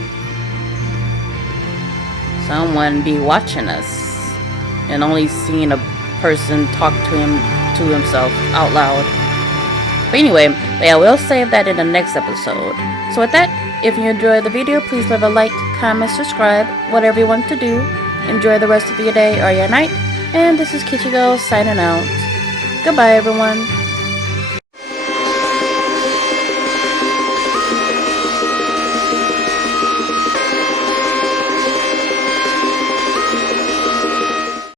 Someone be watching us and only seeing a person talk to himself out loud. But anyway, yeah, we'll save that in the next episode. So with that, if you enjoyed the video, please leave a like, comment, subscribe, whatever you want to do. Enjoy the rest of your day or your night. And this is Kichigo signing out. Goodbye, everyone.